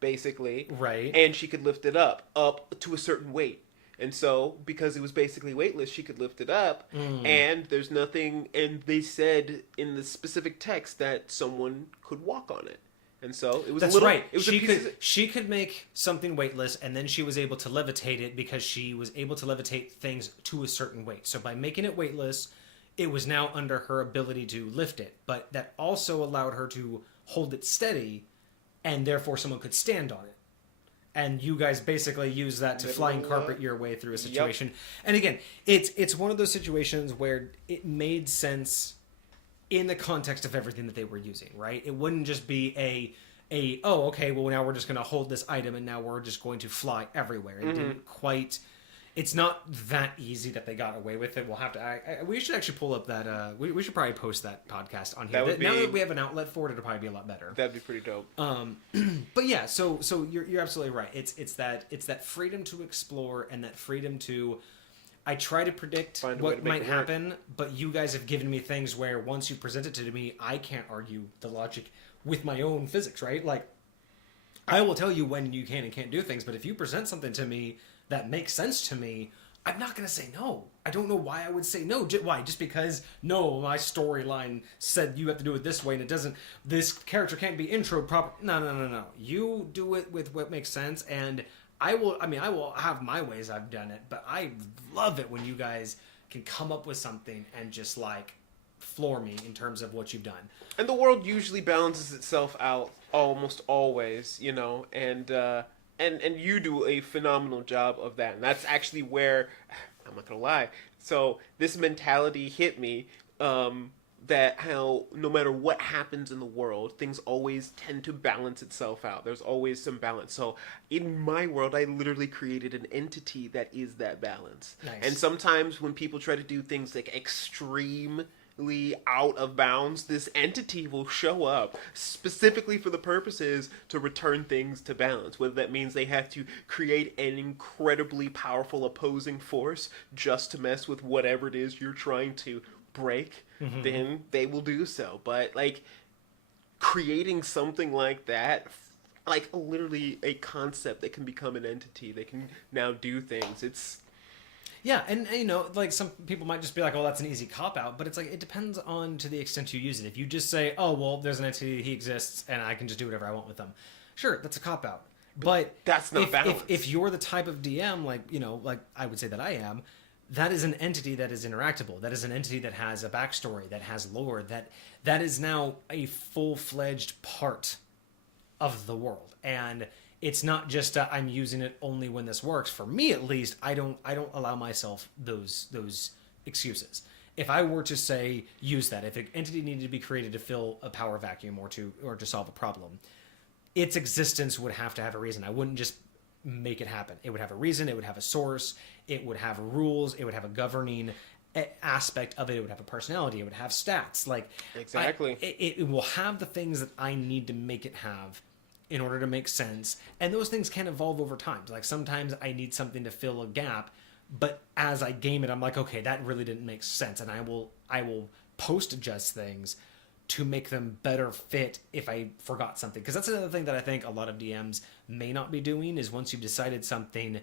basically, right, and she could lift it up to a certain weight. And so, because it was basically weightless, she could lift it up, and there's nothing, and they said in the specific text that someone could walk on it. And so it was That's a little. right. It was She could make something weightless, and then she was able to levitate it because she was able to levitate things to a certain weight. So by making it weightless, it was now under her ability to lift it. But that also allowed her to hold it steady, and therefore someone could stand on it. And you guys basically use that to flying carpet your way through a situation. Yep. And again, it's one of those situations where it made sense in the context of everything that they were using, right? It wouldn't just be oh, okay, well, now we're just going to hold this item and now we're just going to fly everywhere. It didn't quite... It's not that easy that they got away with it. We'll have to... we should actually pull up that... we should probably post that podcast on here. Now that we have an outlet for it, it'll probably be a lot better. That'd be pretty dope. But yeah, so you're absolutely right. It's that freedom to explore and that freedom to... I try to predict what might happen, but you guys have given me things where once you present it to me, I can't argue the logic with my own physics, right? Like, I will tell you when you can and can't do things, but if you present something to me that makes sense to me, I'm not going to say no. I don't know why I would say no. Why? Just because, no, my storyline said you have to do it this way and it doesn't, this character can't be intro proper. No. You do it with what makes sense, and I will have my ways I've done it, but I love it when you guys can come up with something and just like floor me in terms of what you've done. And the world usually balances itself out almost always, you know, and you do a phenomenal job of that. And that's actually where, I'm not gonna lie, so this mentality hit me, that how no matter what happens in the world, things always tend to balance itself out. There's always some balance. So in my world, I literally created an entity that is that balance. Nice. And sometimes when people try to do things like extremely out of bounds, this entity will show up specifically for the purposes to return things to balance. Whether that means they have to create an incredibly powerful opposing force just to mess with whatever it is you're trying to break, then they will do so. But like creating something like that, like literally a concept that can become an entity that can now do things, it's and you know, like some people might just be like, oh, that's an easy cop out, but it's like it depends on to the extent you use it. If you just say, oh, well, there's an entity, he exists, and I can just do whatever I want with them, sure, that's a cop out. But that's not balanced. If you're the type of DM, like, you know, like I would say that I am, that is an entity that is interactable. That is an entity that has a backstory, that has lore, that is now a full-fledged part of the world. And it's not just I'm using it only when this works. For me, at least, I don't allow myself those excuses. If I were to say use that, if an entity needed to be created to fill a power vacuum or to solve a problem, its existence would have to have a reason. I wouldn't just make it happen. It would have a reason, it would have a source, it would have rules, it would have a governing aspect of it, it would have a personality, it would have stats. Like exactly, it will have the things that I need to make it have in order to make sense, and those things can evolve over time. Like sometimes I need something to fill a gap, but as I game it, I'm like, okay, that really didn't make sense, and I will post adjust things to make them better fit if I forgot something. Because that's another thing that I think a lot of DMs may not be doing, is once you've decided something,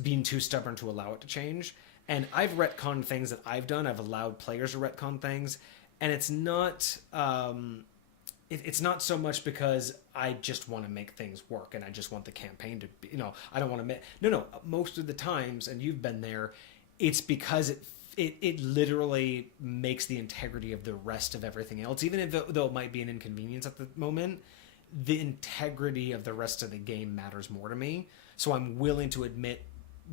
being too stubborn to allow it to change. And I've retconned things that I've done. I've allowed players to retcon things. And it's not it's not so much because I just want to make things work and I just want the campaign to be, you know, I don't want to... No. Most of the times, and you've been there, it's because it literally makes the integrity of the rest of everything else, even if though it might be an inconvenience at the moment, the integrity of the rest of the game matters more to me. So I'm willing to admit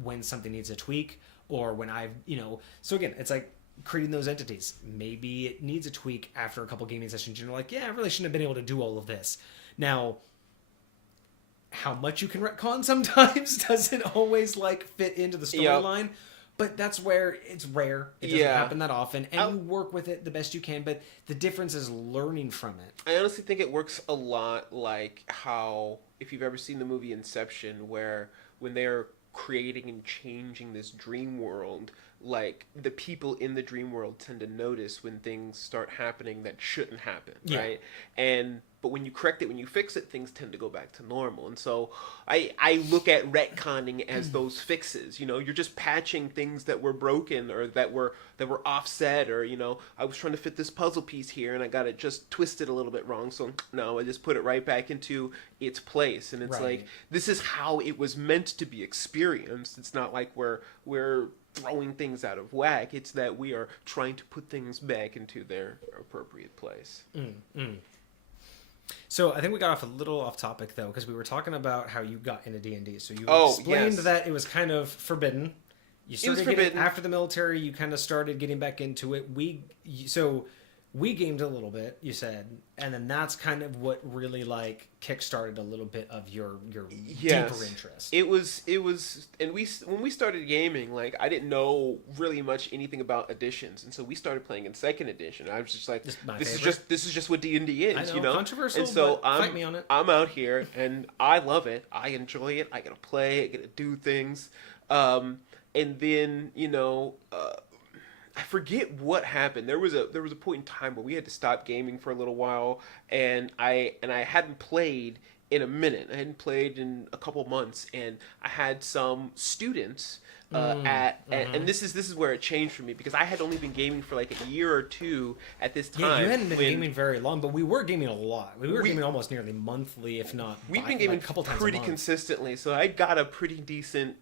when something needs a tweak, or when I've, you know, so again, it's like creating those entities. Maybe it needs a tweak after a couple gaming sessions. You're like, yeah, I really shouldn't have been able to do all of this. Now, how much you can retcon sometimes doesn't always like fit into the storyline. Yep. But that's where it's rare. It doesn't happen that often. And you work with it the best you can. But the difference is learning from it. I honestly think it works a lot like how, if you've ever seen the movie Inception, where when they're creating and changing this dream world, like the people in the dream world tend to notice when things start happening that shouldn't happen, right? And but when you correct it, when you fix it, things tend to go back to normal. And so I look at retconning as those fixes. You're just patching things that were broken or that were offset, or I was trying to fit this puzzle piece here and I got it just twisted a little bit wrong. So no, I just put it right back into its place. And it's like, this is how it was meant to be experienced. It's not like we're throwing things out of whack. It's that we are trying to put things back into their appropriate place. So I think we got off a little off topic though, because we were talking about how you got into D&D. So you explained that it was kind of forbidden. You started getting after the military. You kind of started getting back into it. We gamed a little bit, you said, and then that's kind of what really like kickstarted a little bit of your deeper interest. It was, and when we started gaming, like I didn't know really much anything about editions, and so we started playing in second edition. I was just like, this is just what D&D is, I know, controversial. And so fight me on it. I'm out here, and I love it. I enjoy it. I get to play. I get to do things, and then I forget what happened. There was a point in time where we had to stop gaming for a little while, and I hadn't played in a minute. I hadn't played in a couple months, and I had some students and this is where it changed for me, because I had only been gaming for like a year or two at this time. Yeah, you hadn't been gaming very long, but we were gaming a lot. We were gaming almost nearly monthly, if not. We've been gaming a couple times pretty a month. consistently, so I got a pretty decent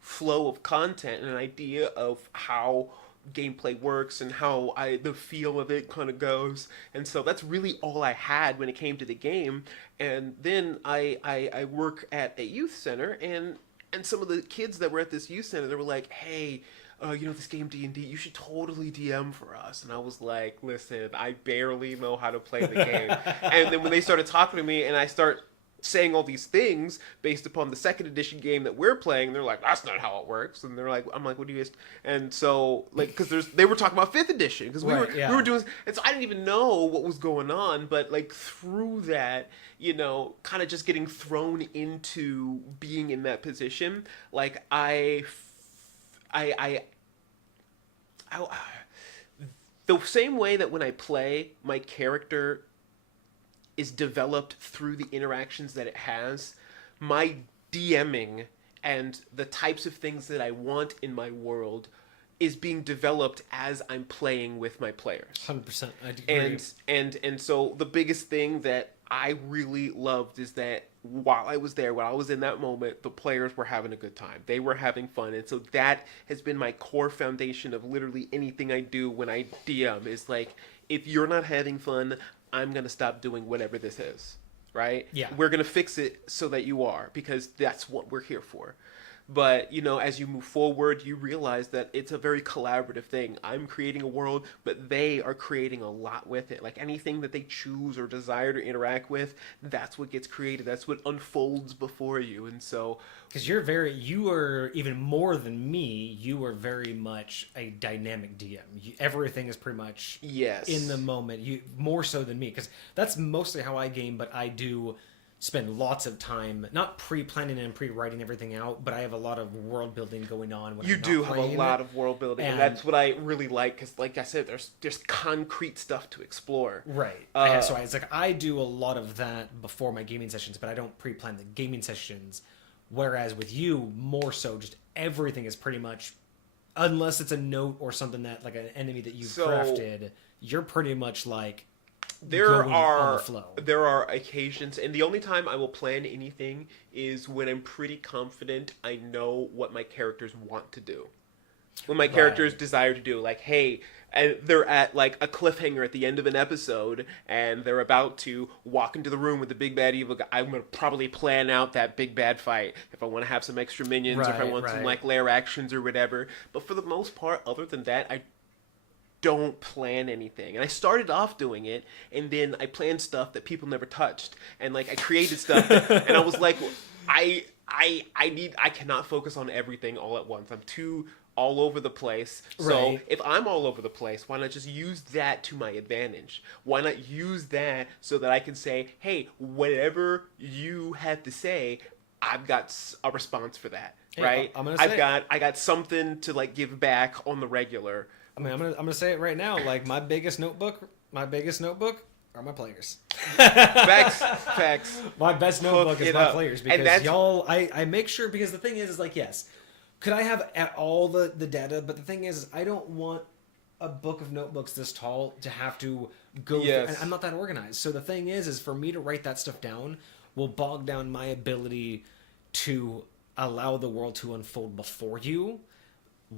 flow of content and an idea of how gameplay works and how the feel of it kind of goes. And so that's really all I had when it came to the game. And then I work at a youth center, and some of the kids that were at this youth center, they were like, hey, this game D&D, you should totally DM for us. And I was like, listen, I barely know how to play the game. And then when they started talking to me and I start saying all these things based upon the second edition game that we're playing, they're like, that's not how it works. And they're like, I'm like, what do you guys? And so like, because they were talking about fifth edition, because we were doing, and so I didn't even know what was going on, but like through that, kind of just getting thrown into being in that position, like the same way that when I play, my character is developed through the interactions that it has, my DMing and the types of things that I want in my world is being developed as I'm playing with my players. 100%. I agree. And so the biggest thing that I really loved is that while I was there, while I was in that moment, the players were having a good time. They were having fun. And so that has been my core foundation of literally anything I do when I DM, is like, if you're not having fun, I'm going to stop doing whatever this is, right? Yeah. We're going to fix it so that you are, because that's what we're here for. But, as you move forward, you realize that it's a very collaborative thing. I'm creating a world, but they are creating a lot with it. Like anything that they choose or desire to interact with, that's what gets created. That's what unfolds before you. And so... Because you are even more than me, you are very much a dynamic DM. Everything is pretty much in the moment. You more so than me, because that's mostly how I game, but I do spend lots of time not pre-planning and pre-writing everything out, but I have a lot of world building going on when you I'm not do have a playing lot of world building, and that's what I really like, because like I said, there's concrete stuff to explore. Right. So it's like I do a lot of that before my gaming sessions, but I don't pre-plan the gaming sessions. Whereas with you, more so, just everything is pretty much, unless it's a note or something that like an enemy that you've crafted, you're pretty much like. There are occasions, and the only time I will plan anything is when I'm pretty confident I know what my characters want to do. When my characters desire to do, like, hey, and they're at like a cliffhanger at the end of an episode, and they're about to walk into the room with the big bad evil guy. I'm gonna probably plan out that big bad fight if I want to have some extra minions, if I want some like lair actions or whatever. But for the most part, other than that, I don't plan anything. And I started off doing it, and then I planned stuff that people never touched, and like I created stuff and I was like, I cannot focus on everything all at once. I'm too all over the place. So if I'm all over the place, why not just use that to my advantage? Why not use that so that I can say, hey, whatever you have to say, I've got a response for that, right? I got something to like give back on the regular. I mean, I'm gonna say it right now. Like my biggest notebook are my players. Facts. My best notebook is my players, because y'all, I make sure, because the thing is like, yes, could I have all the data, but the thing is I don't want a book of notebooks this tall to have to go through, and I'm not that organized. So the thing is for me to write that stuff down will bog down my ability to allow the world to unfold before you.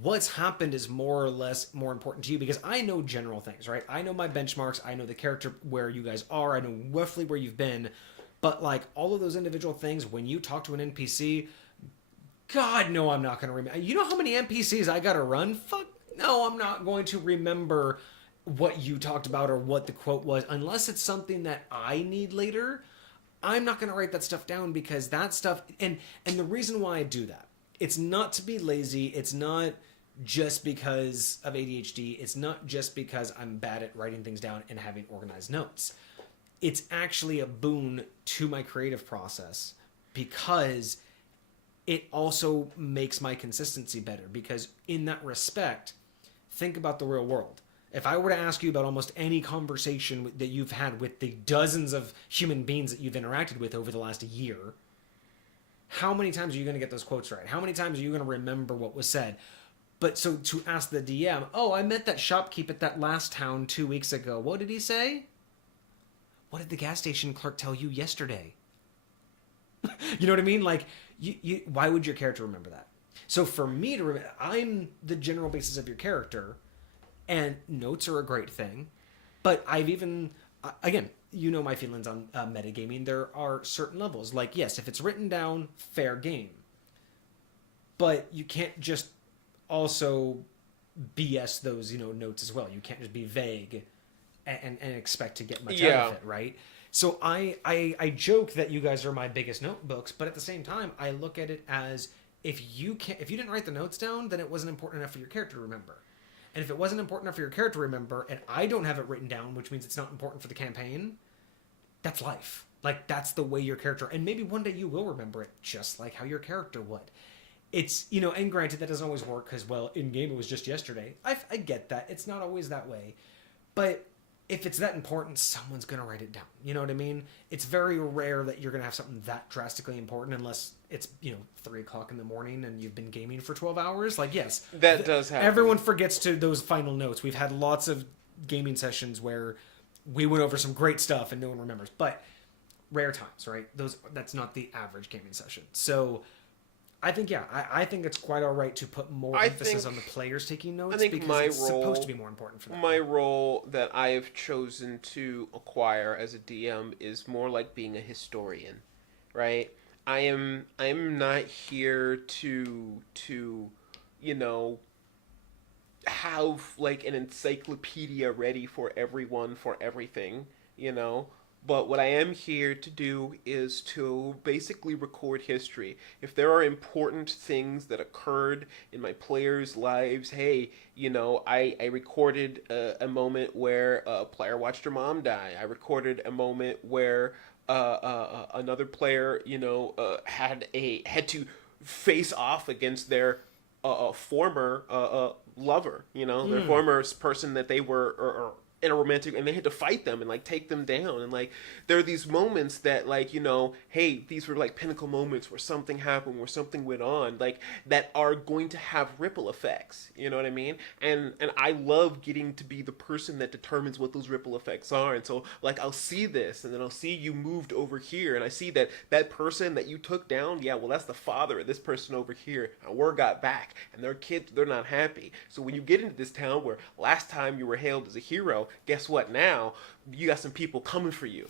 What's happened is more or less more important to you, because I know general things, right? I know my benchmarks, I know the character where you guys are, I know roughly where you've been, but like all of those individual things, when you talk to an NPC, God, no, I'm not going to remember. You know how many NPCs I got to run? Fuck no, I'm not going to remember what you talked about or what the quote was, unless it's something that I need later. I'm not going to write that stuff down, because that stuff, and the reason why I do that, it's not to be lazy. It's not just because of ADHD. It's not just because I'm bad at writing things down and having organized notes. It's actually a boon to my creative process, because it also makes my consistency better. Because in that respect, think about the real world. If I were to ask you about almost any conversation that you've had with the dozens of human beings that you've interacted with over the last year, how many times are you going to get those quotes right? How many times are you going to remember what was said? But so to ask the DM, oh, I met that shopkeep at that last town 2 weeks ago. What did he say? What did the gas station clerk tell you yesterday? You know what I mean? Like, why would your character remember that? So for me to remember, I'm the general basis of your character, and notes are a great thing. But I've even, again, you know my feelings on metagaming. There are certain levels. Like, yes, if it's written down, fair game. But you can't just also BS those, notes as well. You can't just be vague and expect to get much out of it, right? So I joke that you guys are my biggest notebooks, but at the same time, I look at it as if you didn't write the notes down, then it wasn't important enough for your character to remember. And if it wasn't important enough for your character to remember, and I don't have it written down, which means it's not important for the campaign, that's life. Like, that's the way your character, and maybe one day you will remember it just like how your character would. It's, and granted, that doesn't always work because, well, in game it was just yesterday. I get that. It's not always that way. But if it's that important, someone's going to write it down. You know what I mean? It's very rare that you're going to have something that drastically important unless it's, 3 o'clock in the morning and you've been gaming for 12 hours. Like, yes. That does happen. Everyone forgets to those final notes. We've had lots of gaming sessions where we went over some great stuff and no one remembers. But rare times, right? That's not the average gaming session. So I think, I think it's quite all right to put more emphasis on the players taking notes, because it's supposed to be more important for them. My role that I have chosen to acquire as a DM is more like being a historian, right? I am not here to have like an encyclopedia ready for everyone for everything, But what I am here to do is to basically record history. If there are important things that occurred in my players' lives, hey, I recorded a moment where a player watched her mom die. I recorded a moment where another player, had to face off against their former lover, their former person that they were or in a romantic, and they had to fight them and like take them down, and like there are these moments that like hey, these were like pinnacle moments where something happened, where something went on, like that are going to have ripple effects, you know what I mean? And I love getting to be the person that determines what those ripple effects are. And so like I'll see this, and then I'll see you moved over here, and I see that person that you took down, yeah, well, that's the father of this person over here, and word got back, and their kids, they're not happy. So when you get into this town where last time you were hailed as a hero, guess what? Now you got some people coming for you,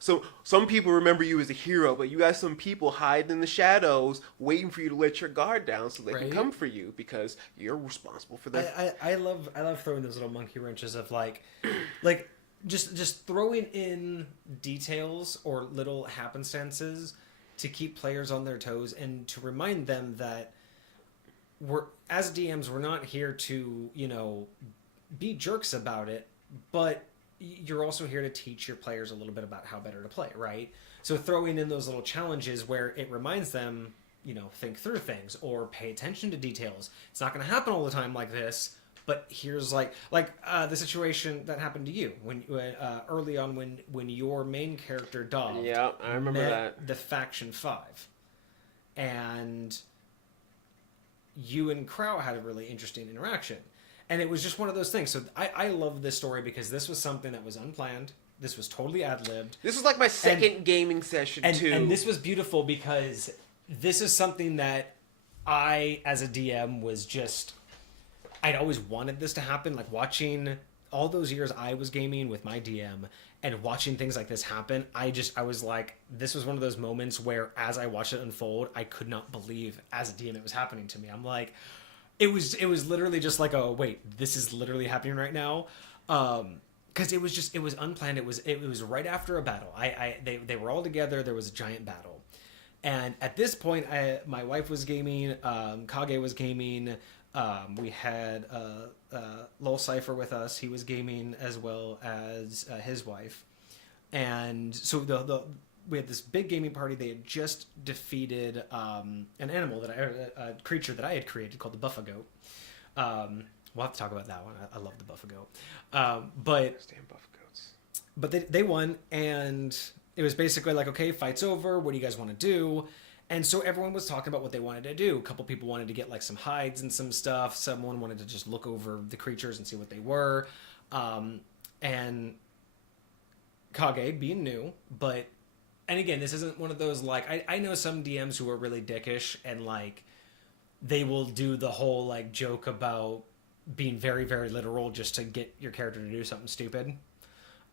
So some people remember you as a hero, but you got some people hiding in the shadows waiting for you to let your guard down so they can come for you, because you're responsible for that. I love throwing those little monkey wrenches of like just throwing in details or little happenstances to keep players on their toes and to remind them that as DMs, we're not here to, be jerks about it, but you're also here to teach your players a little bit about how better to play, right? So throwing in those little challenges where it reminds them, think through things or pay attention to details. It's not going to happen all the time like this, but here's like the situation that happened to you when early on when your main character Dov Yeah, I remember met that. the Faction 5, and you and Crow had a really interesting interaction, and it was just one of those things. So I love this story because this was something that was unplanned. This was totally ad-libbed. This was like my second gaming session too. And this was beautiful because this is something that I, as a DM, was just... I'd always wanted this to happen. Like, watching all those years I was gaming with my DM and watching things like this happen, I was like, this was one of those moments where, as I watched it unfold, I could not believe, as a DM, it was happening to me. I'm like... It was literally just like, oh, wait, this is literally happening right now. Because it was unplanned. It was right after a battle. They were all together. There was a giant battle, and at this point, my wife was gaming. Kage was gaming. We had Lol Cypher with us. He was gaming as well as his wife, and so we had this big gaming party. They had just defeated an animal a creature that I had created called the Buffa Goat. We'll have to talk about that one. I love the Buffa Goat. But Damn buff goats. But they won, and it was basically like, okay, fight's over. What do you guys want to do? And so everyone was talking about what they wanted to do. A couple people wanted to get like some hides and some stuff. Someone wanted to just look over the creatures and see what they were. And Kage, being new, but... And again, this isn't one of those, like... I know some DMs who are really dickish, and, like, they will do the whole, like, joke about being very, very literal just to get your character to do something stupid.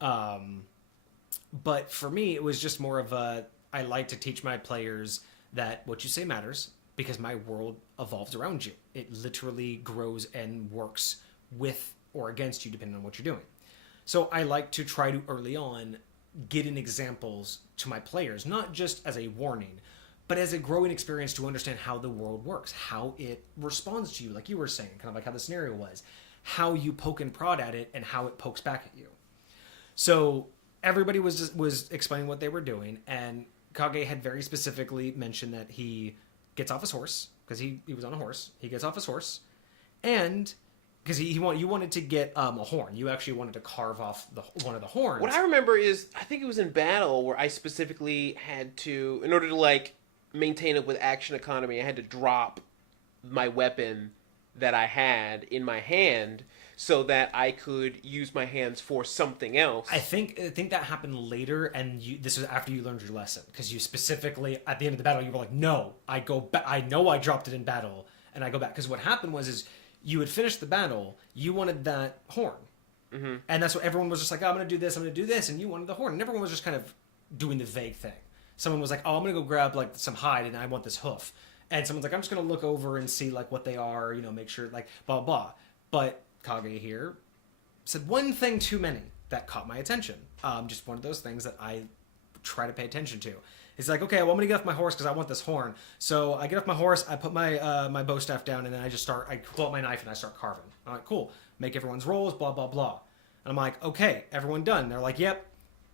But for me, it was just more of a... I like to teach my players that what you say matters, because my world evolves around you. It literally grows and works with or against you, depending on what you're doing. So I like to try to, early on, get in examples to my players, not just as a warning, but as a growing experience to understand how the world works, how it responds to you, like you were saying, kind of like how the scenario was, how you poke and prod at it, and how it pokes back at you. So everybody was explaining what they were doing, and Kage had very specifically mentioned that he gets off his horse, because he was on a horse. He gets off his horse, and... Because you wanted to get a horn. You actually wanted to carve off one of the horns. What I remember is, I think it was in battle where I specifically had to, in order to like maintain it with action economy, I had to drop my weapon that I had in my hand so that I could use my hands for something else. I think that happened later, and this was after you learned your lesson, because you specifically at the end of the battle you were like, no, I go back. I know I dropped it in battle, and I go back, because what happened was you had finished the battle, you wanted that horn. Mm-hmm. And that's what everyone was just like, oh, I'm going to do this, and you wanted the horn. And everyone was just kind of doing the vague thing. Someone was like, oh, I'm going to go grab like some hide, and I want this hoof. And someone's like, I'm just going to look over and see like what they are, make sure, like, blah, blah. But Kage here said one thing too many that caught my attention. Just one of those things that I try to pay attention to. He's like, okay, well, I'm going to get off my horse because I want this horn. So I get off my horse, I put my my bow staff down, and then I pull out my knife and I start carving. I'm like, cool. Make everyone's rolls, blah, blah, blah. And I'm like, okay, everyone done. They're like, yep,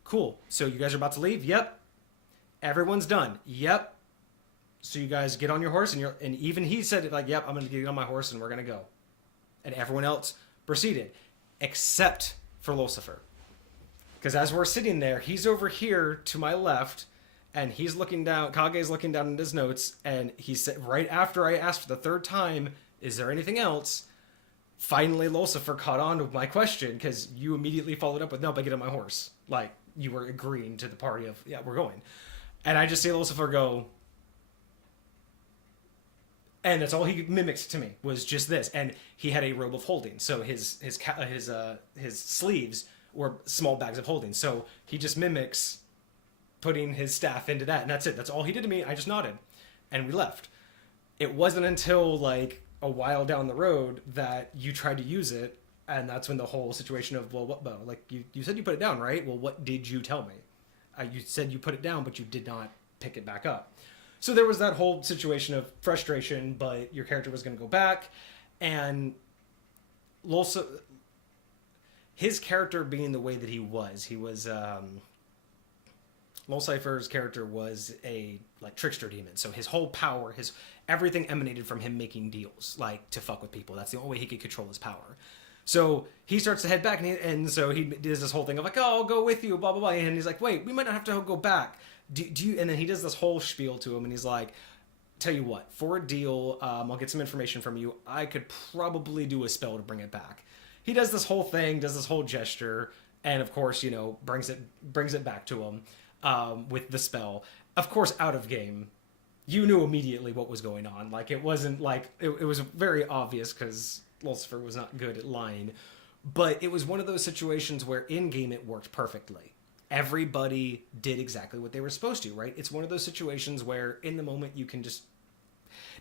cool. So you guys are about to leave? Yep. Everyone's done. Yep. So you guys get on your horse, and even he said, like, yep, I'm going to get on my horse and we're going to go. And everyone else proceeded, except for Lucifer. Because as we're sitting there, he's over here to my left, and he's looking down, Kage's looking down at his notes, and he said, right after I asked for the third time, is there anything else? Finally, Lucifer caught on to my question, because you immediately followed up with, no, but get on my horse. Like, you were agreeing to the party of, yeah, we're going. And I just see Lucifer go, and that's all he mimics to me, was just this. And he had a robe of holding, so his sleeves were small bags of holding. So he just mimics putting his staff into that, and that's it. That's all he did to me. I just nodded, and we left. It wasn't until like a while down the road that you tried to use it, and that's when the whole situation of, well, what bow? Like, you said you put it down, right? Well, what did you tell me? You said you put it down, but you did not pick it back up. So there was that whole situation of frustration, but your character was going to go back, and his character being the way that he was Lol Cypher's character was a like trickster demon, so his whole power, his everything emanated from him making deals, like to fuck with people. That's the only way he could control his power. So he starts to head back, and so he does this whole thing of like, "Oh, I'll go with you," blah blah blah. And he's like, "Wait, we might not have to go back. Do you?" And then he does this whole spiel to him, and he's like, "Tell you what, for a deal, I'll get some information from you. I could probably do a spell to bring it back." He does this whole thing, does this whole gesture, and of course, brings it back to him with the spell. Of course, out of game, you knew immediately what was going on. Like it wasn't like it was very obvious because Lucifer was not good at lying, but it was one of those situations where in game it worked perfectly. Everybody did exactly what they were supposed to, right? It's one of those situations where in the moment you can just.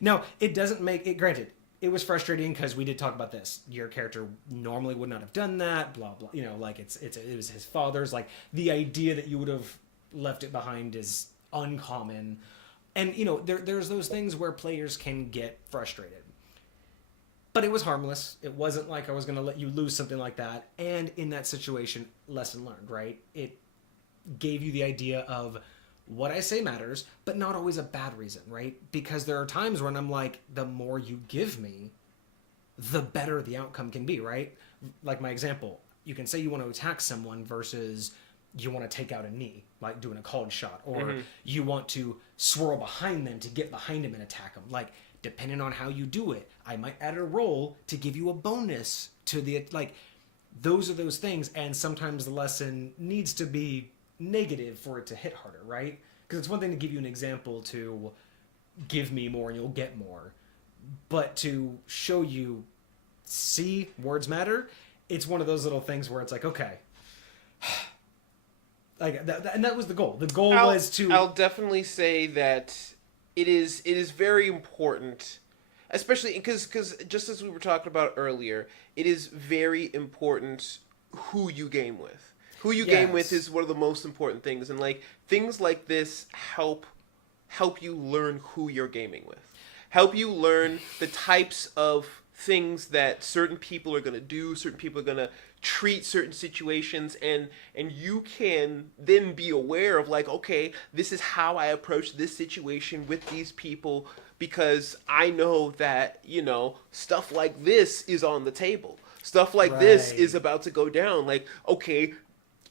Now it doesn't make it. Granted, it was frustrating because we did talk about this. Your character normally would not have done that. Blah blah. Like it was his father's. Like the idea that you would have left it behind is uncommon, and there's those things where players can get frustrated. But it was harmless. It wasn't like I was going to let you lose something like that. And in that situation, lesson learned, right? It gave you the idea of what I say matters, but not always a bad reason, right? Because there are times when I'm like, the more you give me, the better the outcome can be, right? Like my example, you can say you want to attack someone versus you want to take out a knee, like doing a called shot, or you want to swirl behind them to get behind them and attack them. Like, depending on how you do it, I might add a roll to give you a bonus to the, like, those are those things. And sometimes the lesson needs to be negative for it to hit harder, right? Because it's one thing to give you an example to give me more and you'll get more. But to show you, see, words matter, it's one of those little things where it's like, okay. Like and that was the goal. The goal was to. I'll definitely say that it is very important, especially because just as we were talking about earlier, it is very important who you game with. Who you game with is one of the most important things, and like things like this help you learn who you're gaming with, help you learn the types of things that certain people are going to do, certain people are going to treat certain situations, and you can then be aware of like, okay, this is how I approach this situation with these people because I know that, stuff like this is on the table. Stuff like this is about to go down. Like, okay,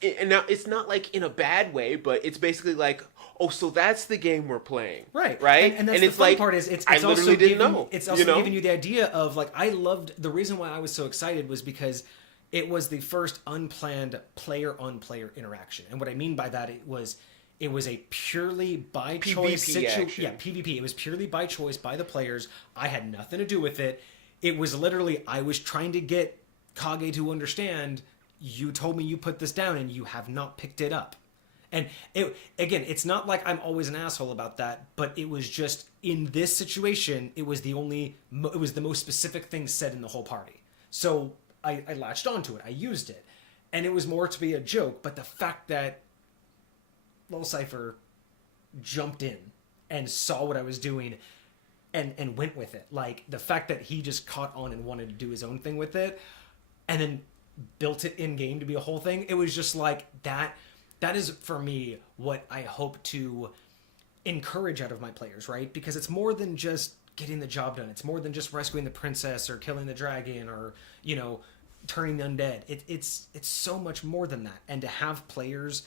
and now it's not like in a bad way, but it's basically like, oh, so that's the game we're playing, right? And that's the it's fun like, part is it's I also literally didn't know. It's also giving you the idea of like I loved the reason why I was so excited was because it was the first unplanned player-on-player interaction, and what I mean by that it was a purely by choice situation. Yeah, PvP. It was purely by choice by the players. I had nothing to do with it. It was literally I was trying to get Kage to understand. You told me you put this down and you have not picked it up. And it's not like I'm always an asshole about that, but it was just in this situation, it was the most specific thing said in the whole party. So I latched onto it. I used it. And it was more to be a joke, but the fact that Lil Cypher jumped in and saw what I was doing and went with it. Like the fact that he just caught on and wanted to do his own thing with it and then built it in game to be a whole thing. It was just like that is for me what I hope to encourage out of my players, right? Because it's more than just getting the job done. It's more than just rescuing the princess or killing the dragon or, turning the undead. It's so much more than that. And to have players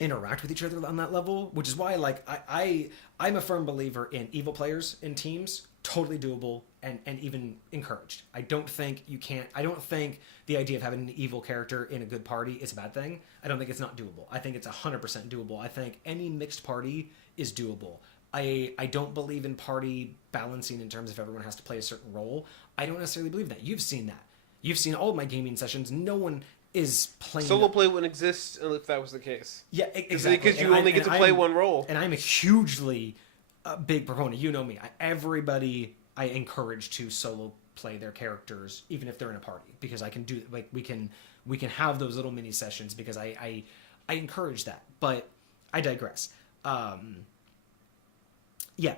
interact with each other on that level, which is why like I'm a firm believer in evil players in teams, totally doable and even encouraged. I don't think the idea of having an evil character in a good party is a bad thing. I don't think it's not doable. I think it's 100% doable. I think any mixed party is doable. I don't believe in party balancing in terms of everyone has to play a certain role. I don't necessarily believe that. You've seen that. You've seen all of my gaming sessions. No one is playing solo play wouldn't exist if that was the case. Yeah, exactly. Because you only get to play one role. And I'm a hugely big proponent. You know me. Everybody I encourage to solo play their characters, even if they're in a party, because I can do like we can have those little mini sessions because I encourage that. But I digress. We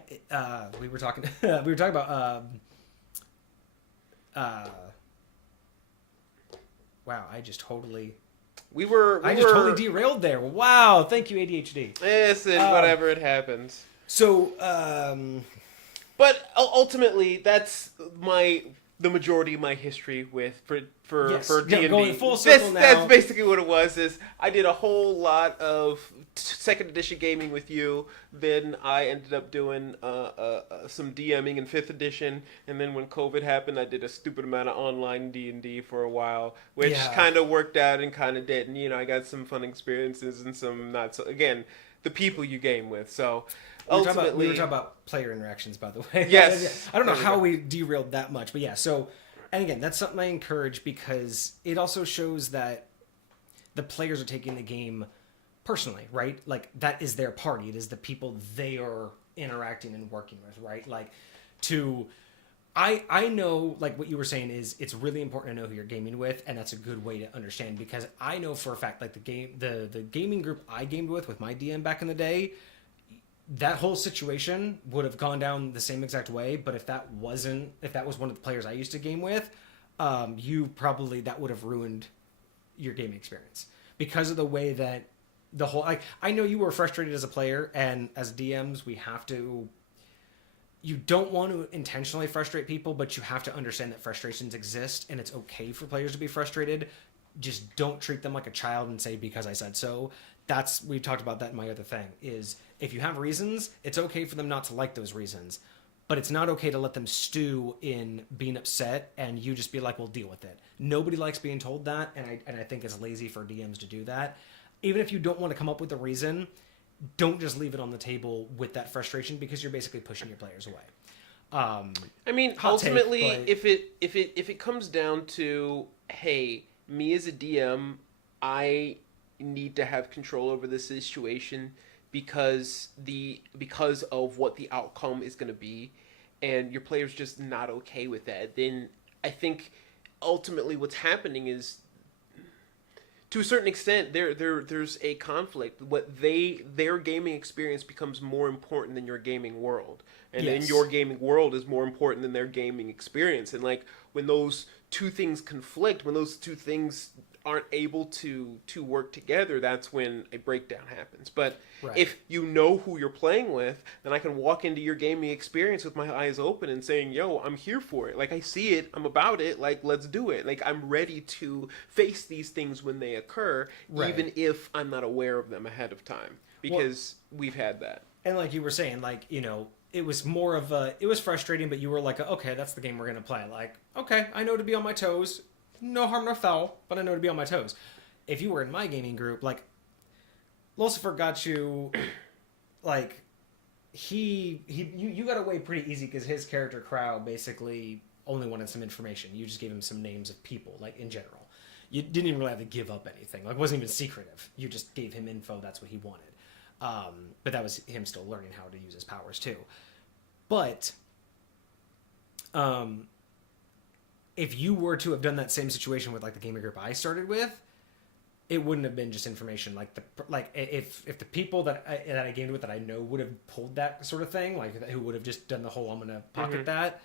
were talking about wow, I just totally I just totally derailed there. Wow, thank you, ADHD. Listen, whatever, it happens. So, but ultimately, that's the majority of my history with for D&D. Going full circle now. That's basically what it was. Is I did a whole lot of second edition gaming with you. Then I ended up doing some DMing in fifth edition, and then when COVID happened, I did a stupid amount of online D&D for a while, which kind of worked out and kind of didn't. You know, I got some fun experiences and some not so. Again, the people you game with. So ultimately, we were talking about player interactions, by the way. Yes. I don't know how we derailed that much, but yeah. So, and again, that's something I encourage because it also shows that the players are taking the game personally, right? Like, that is their party. It is the people they are interacting and working with, right? Like, I know, like what you were saying is it's really important to know who you're gaming with, and that's a good way to understand because I know for a fact, like the gaming group I gamed with my DM back in the day, that whole situation would have gone down the same exact way. But if that was one of the players I used to game with, that would have ruined your gaming experience because of the way that the whole, I know you were frustrated as a player, and as DMs, you don't want to intentionally frustrate people, but you have to understand that frustrations exist and it's okay for players to be frustrated. Just don't treat them like a child and say, because I said so. We talked about that in my other thing, is if you have reasons, it's okay for them not to like those reasons, but it's not okay to let them stew in being upset and you just be like, well, deal with it. Nobody likes being told that, and I think it's lazy for DMs to do that. Even if you don't want to come up with a reason, don't just leave it on the table with that frustration because you're basically pushing your players away. I mean, ultimately, if it comes down to, hey, me as a DM, I need to have control over this situation because of what the outcome is going to be, and your player's just not okay with that, then I think ultimately what's happening is, to a certain extent, there's a conflict. Their gaming experience becomes more important than your gaming world, and then your gaming world is more important than their gaming experience. And like when those two things conflict, when those two things aren't able to work together, that's when a breakdown happens. But if you know who you're playing with, then I can walk into your gaming experience with my eyes open and saying, yo, I'm here for it. Like, I see it. I'm about it. Like, let's do it. Like, I'm ready to face these things when they occur, even if I'm not aware of them ahead of time. Because we've had that. And like you were saying, like, you know, it was more of it was frustrating, but you were like, okay, that's the game we're going to play. Like, okay, I know to be on my toes. No harm, no foul, but I know to be on my toes. If you were in my gaming group, like, Lucifer got you, like, you got away pretty easy because his character crowd basically only wanted some information. You just gave him some names of people, like, in general. You didn't even really have to give up anything. Like, it wasn't even secretive. You just gave him info. That's what he wanted. But that was him still learning how to use his powers, too. But, if you were to have done that same situation with like the gaming group I started with, it wouldn't have been just information. If the people that I gamed with that I know would have pulled that sort of thing, like who would have just done the whole I'm gonna pocket that,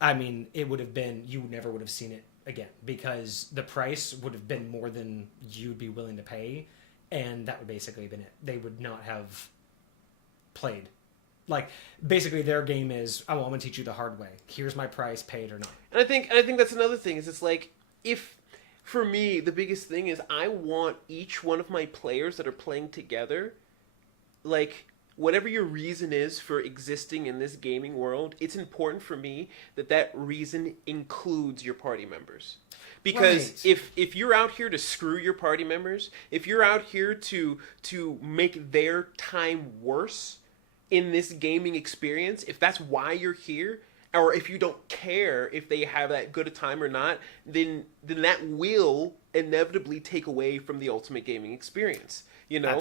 I mean, it would have been, you never would have seen it again because the price would have been more than you'd be willing to pay, and that would basically have been it. They would not have played. Like, basically their game is, oh, well, I'm going to teach you the hard way. Here's my price, pay it or not. And I think that's another thing, is it's like, if, for me, the biggest thing is I want each one of my players that are playing together, like, whatever your reason is for existing in this gaming world, it's important for me that reason includes your party members. Because if you're out here to screw your party members, if you're out here to make their time worse in this gaming experience, if that's why you're here, or if you don't care if they have that good a time or not, then that will inevitably take away from the ultimate gaming experience. You know,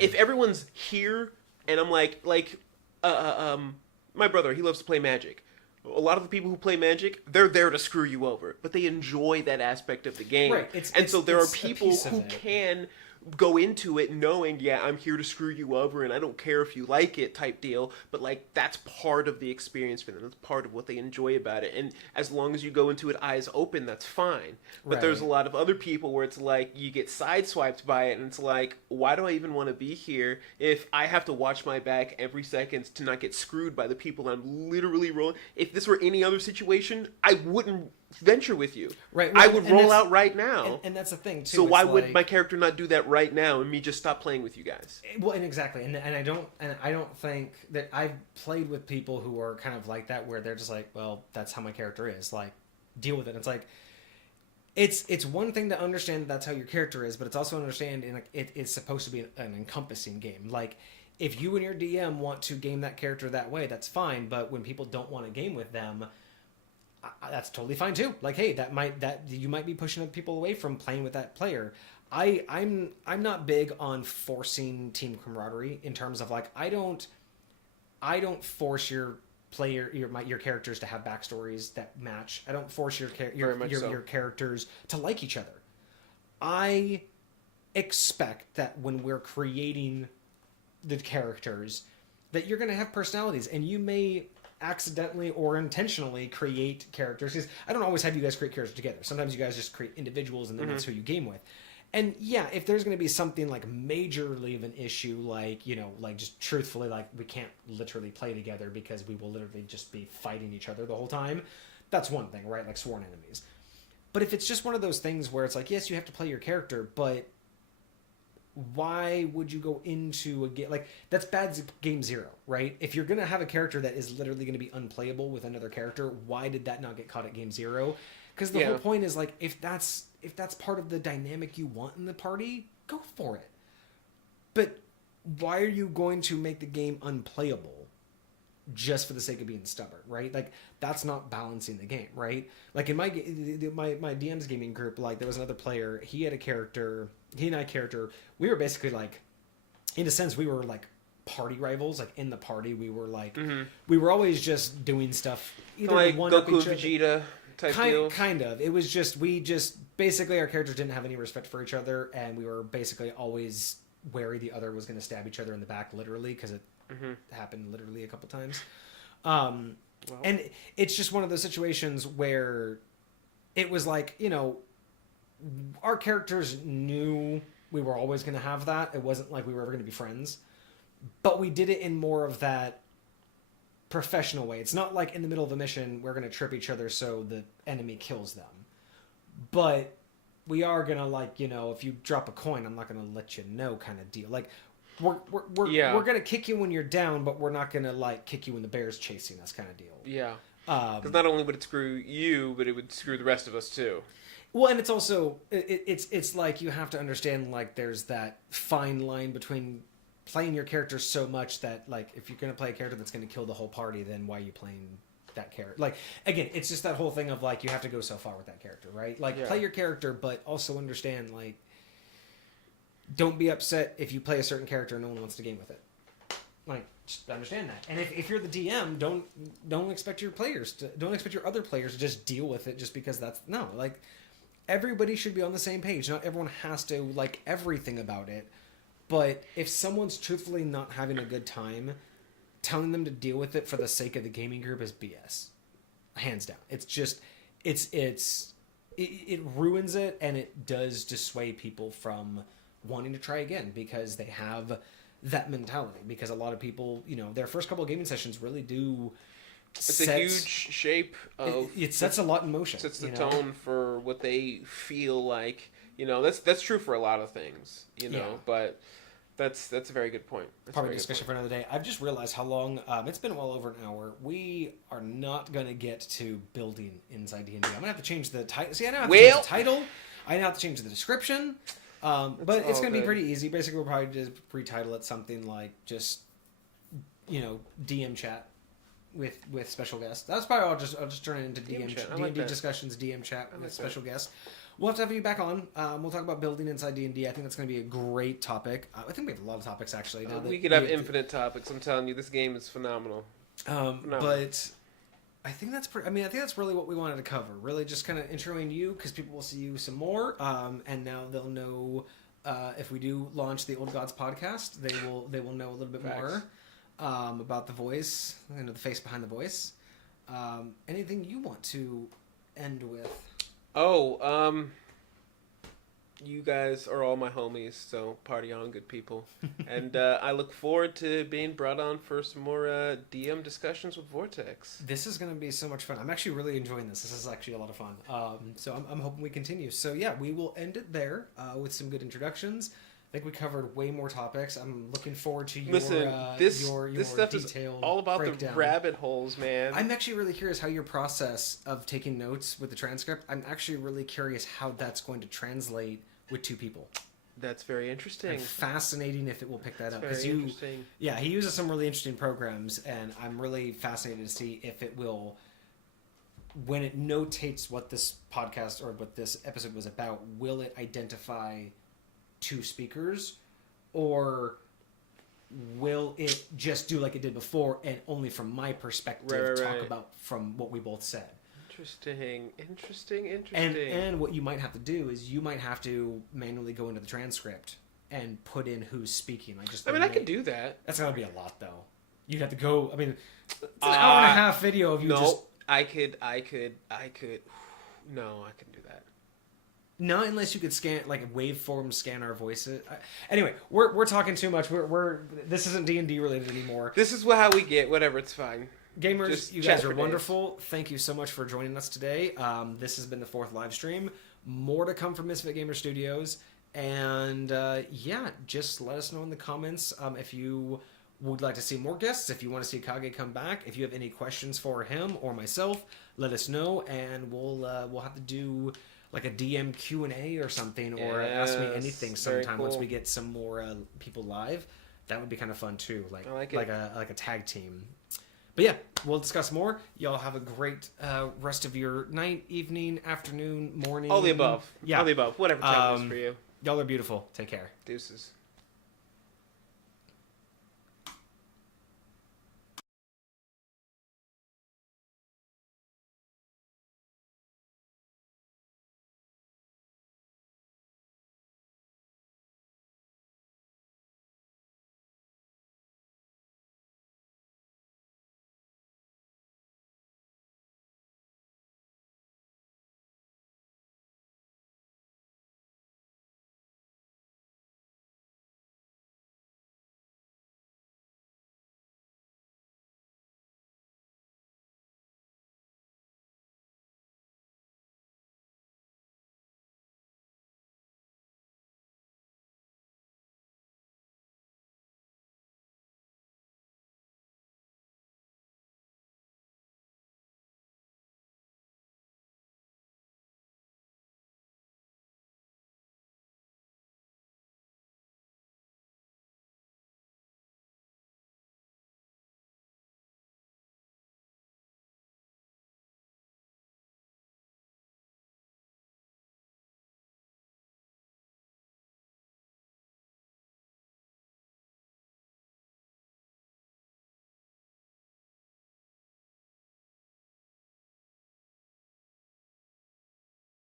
if everyone's here and I'm like my brother, he loves to play Magic. A lot of the people who play Magic, they're there to screw you over, but they enjoy that aspect of the game. Right. So there are people who can go into it knowing, yeah, I'm here to screw you over and I don't care if you like it type deal, but like that's part of the experience for them. That's part of what they enjoy about it. And as long as you go into it eyes open, that's fine. But there's a lot of other people where it's like you get sideswiped by it and it's like, why do I even want to be here if I have to watch my back every second to not get screwed by the people I'm literally rolling? If this were any other situation, I wouldn't venture with you. Right. I would roll out right now. And that's the thing too. So why would like, my character not do that right now and me just stop playing with you guys? Well, and exactly, and I don't think that I've played with people who are kind of like that, where they're just like, well, that's how my character is. Like, deal with it. It's like, it's one thing to understand that's how your character is, but it's also understanding like it's supposed to be an encompassing game. Like, if you and your DM want to game that character that way, that's fine. But when people don't want to game with them, that's totally fine too. Like, hey, that you might be pushing people away from playing with that player. I'm not big on forcing team camaraderie in terms of like I don't force your player your characters to have backstories that match. I don't force your characters to like each other. I expect that when we're creating the characters that you're going to have personalities, and you may accidentally or intentionally create characters, because I don't always have you guys create characters together. Sometimes you guys just create individuals and then that's who you game with. And yeah, if there's going to be something like majorly of an issue, like, you know, like just truthfully, like we can't literally play together because we will literally just be fighting each other the whole time, that's one thing, right? Like sworn enemies. But if it's just one of those things where it's like, yes, you have to play your character, but why would you go into a game like that's bad game zero, right? If you're gonna have a character that is literally going to be unplayable with another character, why did that not get caught at game zero? Because the whole point is like, if that's part of the dynamic you want in the party, go for it. But why are you going to make the game unplayable just for the sake of being stubborn, right? Like, that's not balancing the game, right? Like in my DM's gaming group, like there was another player, he and I character, we were basically like, in a sense, we were like party rivals. Like in the party, we were like, we were always just doing stuff. Either like one Goku, Vegeta type deal. Kind of. It was just, basically our characters didn't have any respect for each other, and we were basically always wary the other was going to stab each other in the back, literally, because it happened literally a couple times. And it's just one of those situations where it was like, you know, our characters knew we were always going to have that. It wasn't like we were ever going to be friends, but we did it in more of that professional way. It's not like in the middle of a mission we're going to trip each other so the enemy kills them, but we are going to, like, you know, if you drop a coin, I'm not going to let you know kind of deal. Like, we're going to kick you when you're down, but we're not going to like kick you when the bear's chasing us kind of deal. Yeah. Because not only would it screw you, but it would screw the rest of us too. Well, and it's also it's like you have to understand, like, there's that fine line between playing your character so much that, like, if you're going to play a character that's going to kill the whole party, then why are you playing that character? Like, again, it's just that whole thing of like you have to go so far with that character, right? Like, play your character, but also understand, like, don't be upset if you play a certain character and no one wants to game with it. Like, just understand that. And if you're the DM, don't expect your other players to just deal with it just because like, everybody should be on the same page. Not everyone has to like everything about it. But if someone's truthfully not having a good time, telling them to deal with it for the sake of the gaming group is BS. Hands down. It's just, it ruins it, and it does dissuade people from wanting to try again because they have that mentality. Because a lot of people, you know, their first couple of gaming sessions really do. It's a huge shape of. It sets a lot in motion. Sets the tone for what they feel like. You know, that's true for a lot of things. You know, but that's a very good point. Probably discussion for another day. I've just realized how long. It's been well over an hour. We are not going to get to building inside D&D. I'm going to have to change the title. See, I now have to change the title. I now have to change the description. But it's going to be pretty easy. Basically, we'll probably just retitle it something like just, you know, DM chat with special guests. That's probably I'll just turn it into D&D Discussions DM chat with special guests. We'll have to have you back on. We'll talk about building inside D&D. I think that's going to be a great topic. I think we have a lot of topics actually. We could have infinite topics. I'm telling you, this game is phenomenal. But I think that's I think that's really what we wanted to cover. Really, just kind of introing you because people will see you some more, and now they'll know if we do launch the Old Gods podcast, they will know a little bit more about the voice, the face behind the voice. Anything you want to end with? You guys are all my homies, so party on, good people. And I look forward to being brought on for some more DM discussions with Vortex. This is going to be so much fun. I'm actually really enjoying this. This is actually a lot of fun. So I'm hoping we continue. So yeah, we will end it there with some good introductions. I think we covered way more topics. I'm looking forward to your this stuff detailed is all about breakdown. the rabbit holes, man. I'm actually really curious how your process of taking notes with the transcript. I'm actually really curious how that's going to translate with two people. That's very interesting. And fascinating if it will pick that up. Very interesting. Yeah, he uses some really interesting programs, and I'm really fascinated to see if it will, when it notates what this podcast or what this episode was about, will it identify two speakers, or will it just do like it did before and only from my perspective talk about from what we both said? Interesting. And what you might have to do is you might have to manually go into the transcript and put in who's speaking. I could do that. That's gonna be a lot though. You'd have to go. I mean, it's an hour and a half video of you. I could. No, I couldn't do that. Not unless you could waveform scan our voices. Anyway, we're talking too much. This isn't D&D related anymore. This is how we get. Whatever, it's fine. Gamers, Just you chat guys are for wonderful. Thank you so much for joining us today. This has been the 4th live stream. More to come from Misfit Gamer Studios. And just let us know in the comments if you would like to see more guests, if you want to see Kage come back. If you have any questions for him or myself, let us know, and we'll have to do like a DM Q&A or something, or ask me anything sometime once we get some more people live. That would be kind of fun too, like a tag team. But yeah, we'll discuss more. Y'all have a great rest of your night, evening, afternoon, morning. All the above. Yeah. All the above. Whatever time it is for you. Y'all are beautiful. Take care. Deuces.